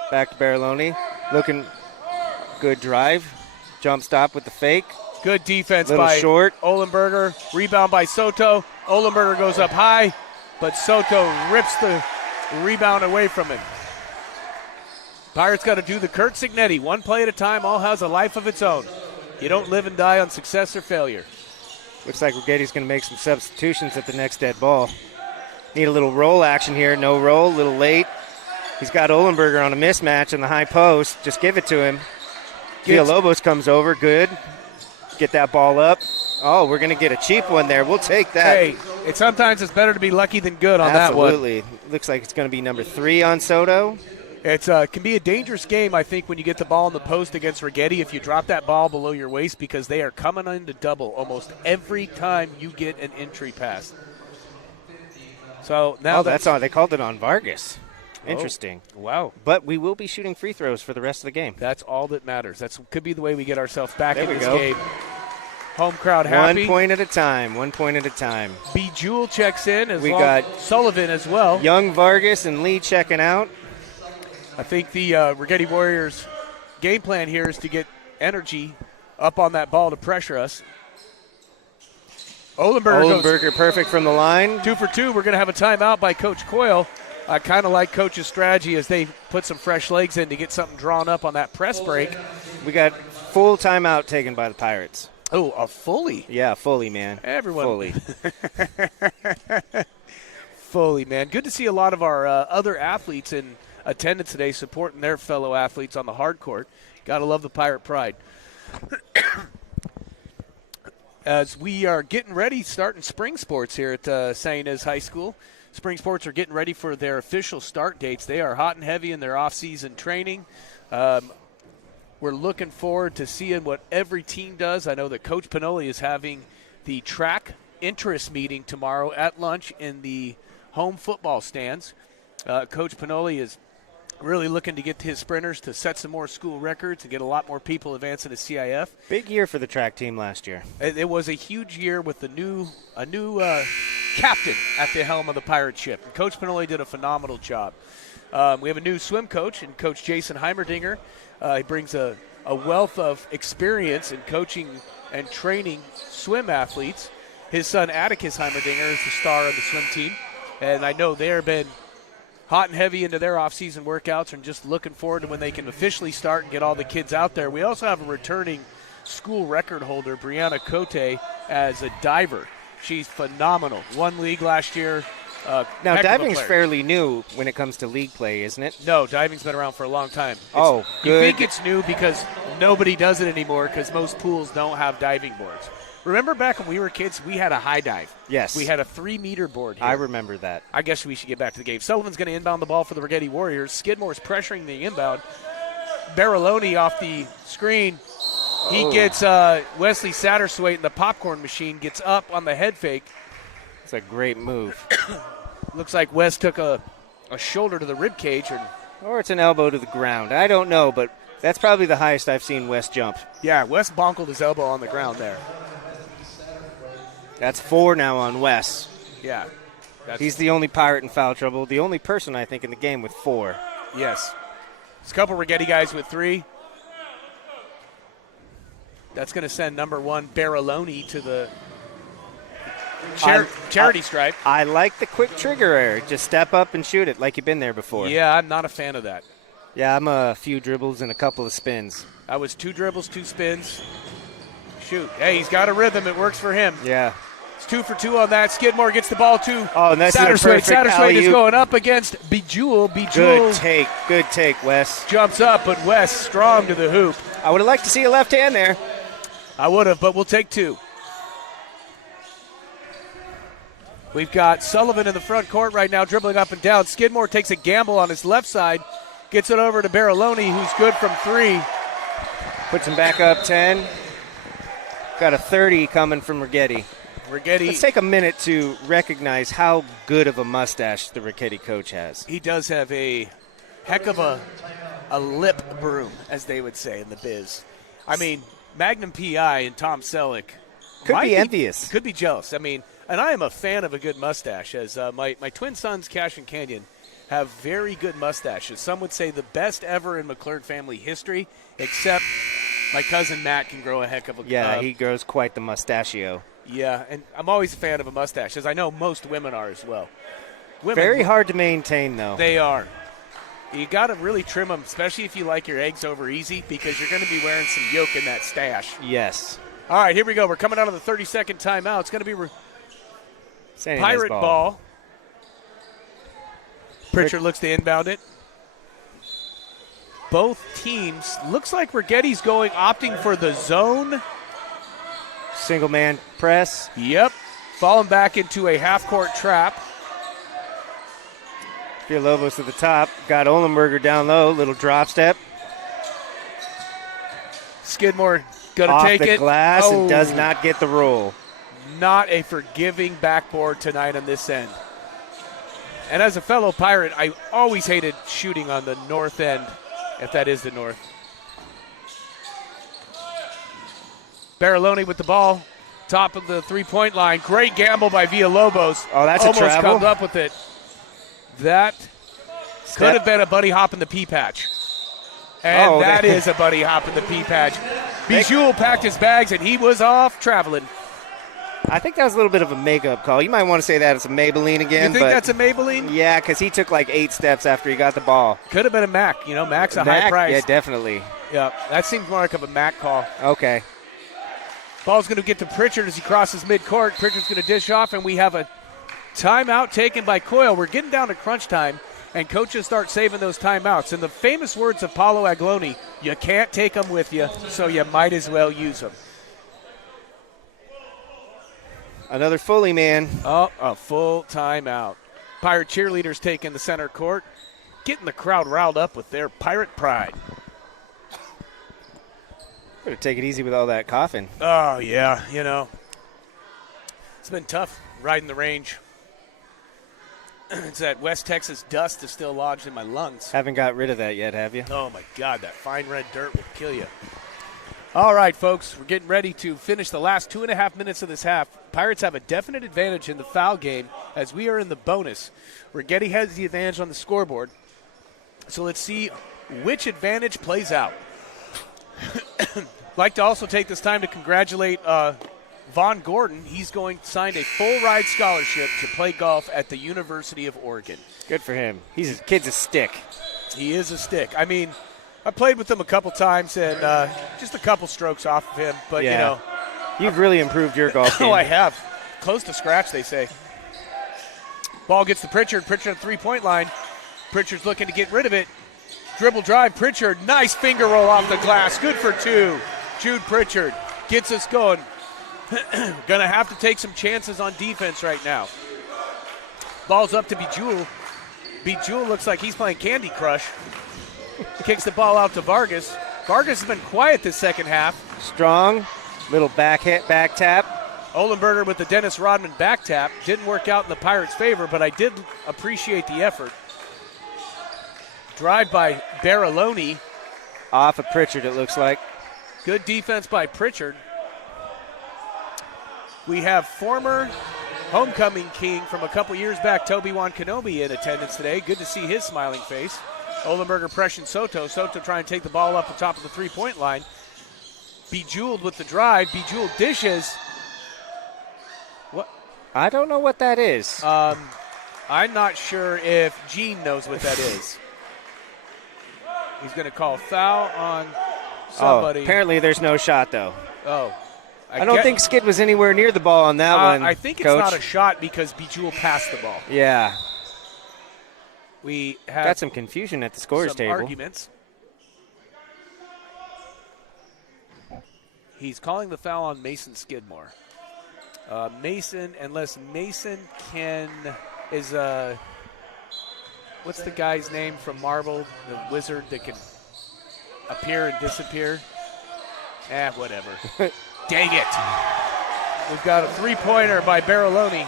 Back to Barillone. Looking good drive. Jump stop with the fake. Good defense Little by short. Ohlenberger. Rebound by Soto. Ohlenberger goes up high, but Soto rips the rebound away from him. Pirates got to do the Kurt Signetti. One play at a time, all has a life of its own. You don't live and die on success or failure. Looks like Righetti's going to make some substitutions at the next dead ball. Need a little roll action here. No roll, a little late. He's got Ohlenberger on a mismatch in the high post. Just give it to him. Villalobos comes over. Good. Get that ball up. Oh, we're going to get a cheap one there. We'll take that. Hey, sometimes it's better to be lucky than good on that one. Absolutely. Looks like it's going to be number 3 on Soto. It can be a dangerous game, I think, when you get the ball in the post against Righetti if you drop that ball below your waist, because they are coming into double almost every time you get an entry pass. So now that's on. They called it on Vargas. Interesting. Oh, wow. But we will be shooting free throws for the rest of the game. That's all that matters. That could be the way we get ourselves back There in we this go. game. Home crowd happy. 1 point at a time. 1 point at a time. B. Jewell checks in. We got Sullivan as well. Young Vargas and Lee checking out. I think the Righetti Warriors' game plan here is to get energy up on that ball to pressure us. Ohlenberger goes perfect from the line. 2 for 2. We're going to have a timeout by Coach Coyle. I kind of like Coach's strategy as they put some fresh legs in to get something drawn up on that press break. We got full timeout taken by the Pirates. Oh, a fully? Yeah, fully, man. Everyone. Fully. Fully, man. Good to see a lot of our other athletes in attendance today supporting their fellow athletes on the hard court. Got to love the Pirate pride. As we are getting ready, starting spring sports here at St. Ynez High School. spring sports are getting ready for their official start dates. They are hot and heavy in their off-season training. We're looking forward to seeing what every team does. I know that Coach Pinoli is having the track interest meeting tomorrow at lunch in the home football stands. Coach Pinoli is really looking to get his sprinters to set some more school records and get a lot more people advancing to CIF. Big year for the track team last year. It was a huge year with a new captain at the helm of the Pirate ship. And Coach Pinoli did a phenomenal job. We have a new swim coach, and Coach Jason Heimerdinger. He brings a wealth of experience in coaching and training swim athletes. His son Atticus Heimerdinger is the star of the swim team, and I know they've been hot and heavy into their off-season workouts and just looking forward to when they can officially start and get all the kids out there. We also have a returning school record holder, Brianna Cote, as a diver. She's phenomenal. Won league last year. Now, diving's fairly new when it comes to league play, isn't it? No, diving's been around for a long time. Good. You think it's new because nobody does it anymore because most pools don't have diving boards. Remember back when we were kids, we had a high dive. Yes. We had a 3-meter board here. I remember that. I guess we should get back to the game. Sullivan's going to inbound the ball for the Righetti Warriors. Skidmore's pressuring the inbound. Baraloni off the screen. He gets Wesley Satterswaite in the popcorn machine, gets up on the head fake. It's a great move. Looks like Wes took a shoulder to the rib cage. Or it's an elbow to the ground. I don't know, but that's probably the highest I've seen Wes jump. Yeah, Wes bonkled his elbow on the ground there. That's 4 now on Wes. Yeah. He's the only Pirate in foul trouble, the only person, I think, in the game with 4. Yes. There's a couple Righetti guys with 3. That's going to send number 1, Baraloni, to the charity stripe. I like the quick trigger error. Just step up and shoot it like you've been there before. Yeah, I'm not a fan of that. Yeah, I'm a few dribbles and a couple of spins. I was 2 dribbles, 2 spins. Shoot. Hey, he's got a rhythm. It works for him. Yeah. It's 2 for 2 on that. Skidmore gets the ball to Satterswaite. Satterswaite is going up against Bejewel. Good take, Wes. Jumps up, but Wes strong to the hoop. I would have liked to see a left hand there. I would have, but we'll take 2. We've got Sullivan in the front court right now, dribbling up and down. Skidmore takes a gamble on his left side, gets it over to Baraloni, who's good from 3. Puts him back up 10. Got a 30 coming from Righetti. Let's take a minute to recognize how good of a mustache the Righetti coach has. He does have a heck of a lip broom, as they would say in the biz. I mean, Magnum P.I. and Tom Selleck could be envious. Could be jealous. I mean, and I am a fan of a good mustache, as my twin sons, Cash and Canyon, have very good mustaches. Some would say the best ever in McClure family history, except my cousin Matt can grow a heck of a he grows quite the mustachio. Yeah, and I'm always a fan of a mustache, as I know most women are as well. Very hard to maintain, though. They are. You got to really trim them, especially if you like your eggs over easy, because you're going to be wearing some yolk in that stash. Yes. All right, here we go. We're coming out of the 30-second timeout. It's going to be Pirate ball. Pritchard looks to inbound it. Both teams, looks like Righetti's opting for the zone. Single man press. Yep. Falling back into a half-court trap. Villalobos to the top. Got Olenberger down low. Little drop step. Skidmore going to take it. Off the glass and does not get the roll. Not a forgiving backboard tonight on this end. And as a fellow Pirate, I always hated shooting on the north end, if that is the north. Baraloni with the ball, top of the three-point line. Great gamble by Villalobos. Oh, that's almost a travel. Almost comes up with it. That could have been a buddy hop in the pea patch. And that is a buddy hop in the pea patch. Bijou packed his bags, and he was off traveling. I think that was a little bit of a makeup call. You might want to say that it's a Maybelline again. You think that's a Maybelline? Yeah, because he took like 8 steps after he got the ball. Could have been a Mac. You know, Mac's a high price. Yeah, definitely. Yeah, that seems more like a Mac call. Okay. Ball's going to get to Pritchard as he crosses midcourt. Pritchard's going to dish off, and we have a timeout taken by Coyle. We're getting down to crunch time, and coaches start saving those timeouts. In the famous words of Paulo Agloni, you can't take them with you, so you might as well use them. Another fully, man. Oh, a full timeout. Pirate cheerleaders taking the center court, getting the crowd riled up with their Pirate pride. Better take it easy with all that coughing. Oh, yeah, it's been tough riding the range. It's that West Texas dust is still lodged in my lungs. Haven't got rid of that yet, have you? Oh, my God, that fine red dirt will kill you. All right, folks, we're getting ready to finish the last 2.5 minutes of this half. Pirates have a definite advantage in the foul game as we are in the bonus. Righetti has the advantage on the scoreboard. So let's see which advantage plays out. Like to also take this time to congratulate Vaughn Gordon. He's signed a full ride scholarship to play golf at the University of Oregon. Good for him. Kid's a stick. He is a stick. I mean, I played with him a couple times and just a couple strokes off of him. But, You've really improved your golf game. Oh, I have. Close to scratch, they say. Ball gets to Pritchard. Pritchard at the 3-point line. Pritchard's looking to get rid of it. Dribble drive. Pritchard, nice finger roll off the glass. Good for two. Jude Pritchard gets us going. Going to have to take some chances on defense right now. Ball's up to Bejewel. Bejewel looks like he's playing Candy Crush. Kicks the ball out to Vargas. Vargas has been quiet this second half. Strong. Little back tap. Olenberger with the Dennis Rodman back tap. Didn't work out in the Pirates' favor, but I did appreciate the effort. Drive by Baraloni. Off of Pritchard, it looks like. Good defense by Pritchard. We have former homecoming king from a couple years back, Toby Wankanobi, in attendance today. Good to see his smiling face. Olenberger pressing Soto. Soto trying to take the ball up the top of the 3-point line. Bejeweled with the drive. Bejeweled dishes. What? I don't know what that is. I'm not sure if Gene knows what that is. He's going to call foul on somebody. Oh, apparently there's no shot, though. Oh. I don't think Skid was anywhere near the ball on that one, I think it's Coach. not a shot because Bejewel passed the ball. Yeah. We have got some confusion at the scorers table. Arguments. He's calling the foul on Mason Skidmore. Mason, unless Mason is what's the guy's name from Marvel, the wizard that can appear and disappear? Whatever. Dang it. We've got a 3-pointer by Baraloni.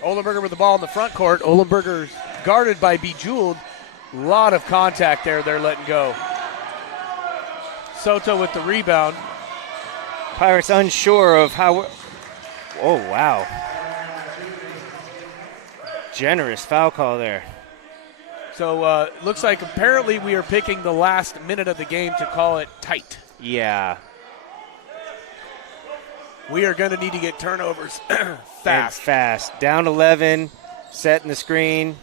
Olenberger with the ball in the front court. Olenberger guarded by Bejeweled. A lot of contact there they're letting go. Soto with the rebound. Pirates unsure of how. Oh, wow. Generous foul call there. So looks like apparently we are picking the last minute of the game to call it tight. Yeah. We are going to need to get turnovers fast. And fast. Down 11, setting the screen.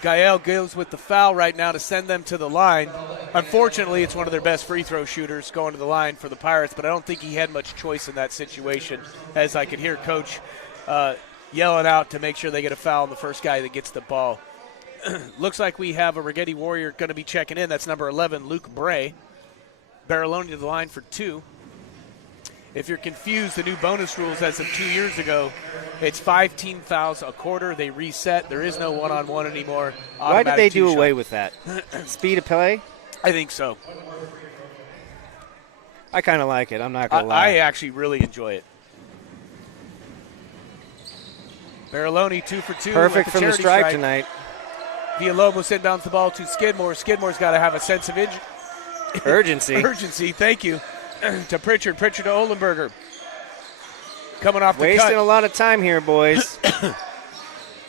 Gael goes with the foul right now to send them to the line. Unfortunately, it's one of their best free throw shooters going to the line for the Pirates, but I don't think he had much choice in that situation, as I could hear Coach yelling out to make sure they get a foul on the first guy that gets the ball. Looks like we have a Righetti Warrior going to be checking in. That's number 11, Luke Bray. Baraloni to the line for 2. If you're confused, the new bonus rules as of 2 years ago, it's 5 team fouls a quarter. They reset. There is no one-on-one anymore. Why did they do two-shot. away with that? Speed of play? I think so. I kind of like it. I'm not going to lie. I actually really enjoy it. Baraloni 2 for 2. Perfect from the strike tonight. Villalobos inbounds the ball to Skidmore. Skidmore's got to have a sense of urgency. Urgency, thank you. To Pritchard. Pritchard to Olenberger. Coming off the Wasting cut. a lot of time here, boys.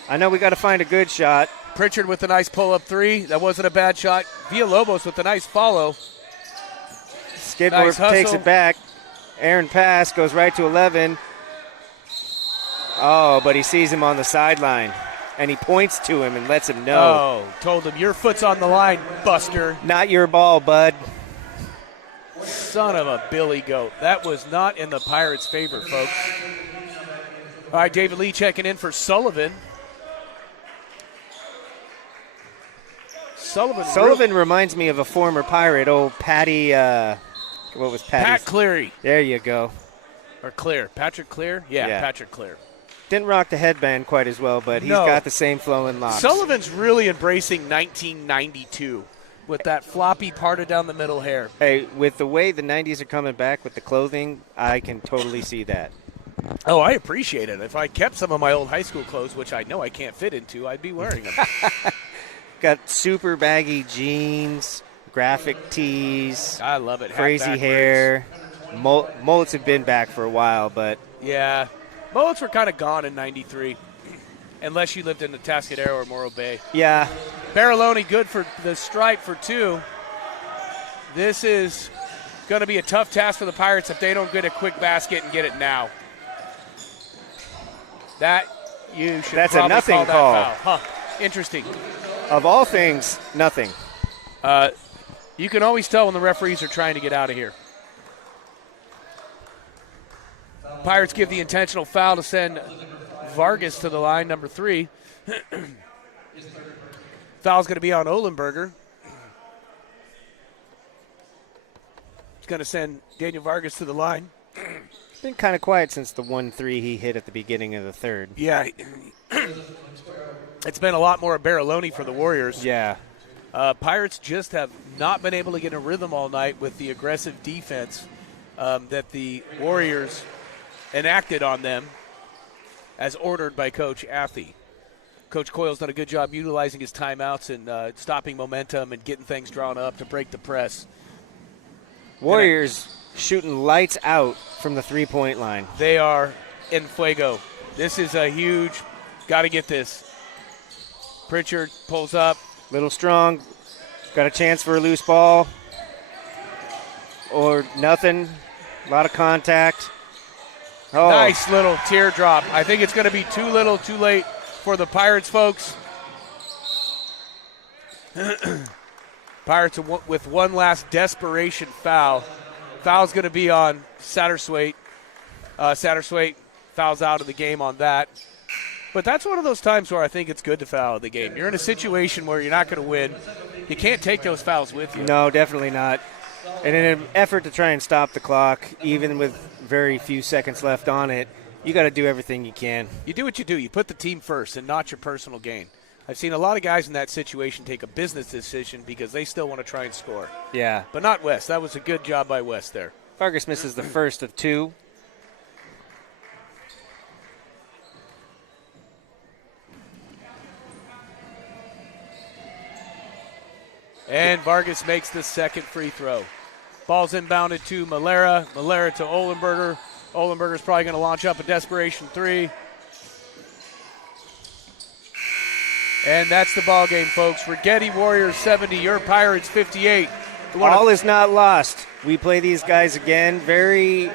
I know we got to find a good shot. Pritchard with a nice pull-up 3. That wasn't a bad shot. Villalobos with a nice follow. Skidmore nice takes it back. Aaron pass goes right to 11. Oh, but he sees him on the sideline, and he points to him and lets him know. Oh, told him, your foot's on the line, Buster. Not your ball, bud. Son of a Billy Goat. That was not in the Pirates' favor, folks. All right, David Lee checking in for Sullivan. Sullivan reminds me of a former Pirate, old Patty, what was Patty? Pat Cleary. There you go. Or Clear. Patrick Clear? Yeah, Patrick Clear. Didn't rock the headband quite as well, but he's got the same flowing locks. Sullivan's really embracing 1992 with that floppy parted down the middle hair. Hey, with the way the 90s are coming back with the clothing, I can totally see that. Oh, I appreciate it. If I kept some of my old high school clothes, which I know I can't fit into, I'd be wearing them. Got super baggy jeans, graphic tees. I love it. Crazy hair. Mullets have been back for a while, but... Yeah. Mullets were kind of gone in 93, unless you lived in the Atascadero or Morro Bay. Yeah. Barilloni good for the stripe for 2. This is going to be a tough task for the Pirates if they don't get a quick basket and get it now. That you should That's probably a nothing call. That call. foul. Huh. Interesting. Of all things, nothing. You can always tell when the referees are trying to get out of here. Pirates give the intentional foul to send Vargas to the line, number 3. Foul's going to be on Olenberger. It's going to send Daniel Vargas to the line. Been kind of quiet since the 1-3 he hit at the beginning of the third. Yeah. It's been a lot more Barilloni for the Warriors. Yeah. Pirates just have not been able to get a rhythm all night with the aggressive defense that the Warriors enacted on them as ordered by Coach Athey. Coach Coyle's done a good job utilizing his timeouts and stopping momentum and getting things drawn up to break the press. Warriors shooting lights out from the three-point line. They are in fuego. This is a huge, got to get this. Pritchard pulls up. Little strong. Got a chance for a loose ball. Or nothing. A lot of contact. Oh. Nice little teardrop. I think it's going to be too little, too late for the Pirates, folks. Pirates with one last desperation foul. Foul's going to be on Satterthwaite. Satterthwaite fouls out of the game on that. But that's one of those times where I think it's good to foul the game. You're in a situation where you're not going to win. You can't take those fouls with you. No, definitely not. And in an effort to try and stop the clock, even with very few seconds left on it, you got to do everything you can. You do what you do. You put the team first and not your personal gain. I've seen a lot of guys in that situation take a business decision because they still want to try and score. Yeah. But not West. That was a good job by West there. Vargas misses the first of 2. And Vargas makes the second free throw. Ball's inbounded to Malera. Malera to Olenberger. Olenberger's probably going to launch up a desperation 3. And that's the ball game, folks. Righetti Warriors 70, your Pirates 58. All is not lost. We play these guys again. Very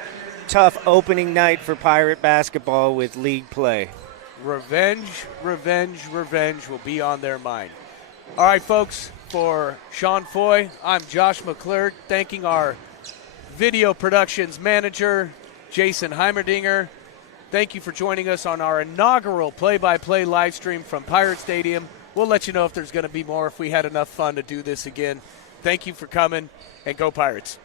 tough opening night for Pirate basketball with league play. Revenge, revenge, revenge will be on their mind. All right, folks. For Sean Foy, I'm Josh McClure, thanking our video productions manager, Jason Heimerdinger. Thank you for joining us on our inaugural play-by-play live stream from Pirate Stadium. We'll let you know if there's going to be more if we had enough fun to do this again. Thank you for coming, and go Pirates.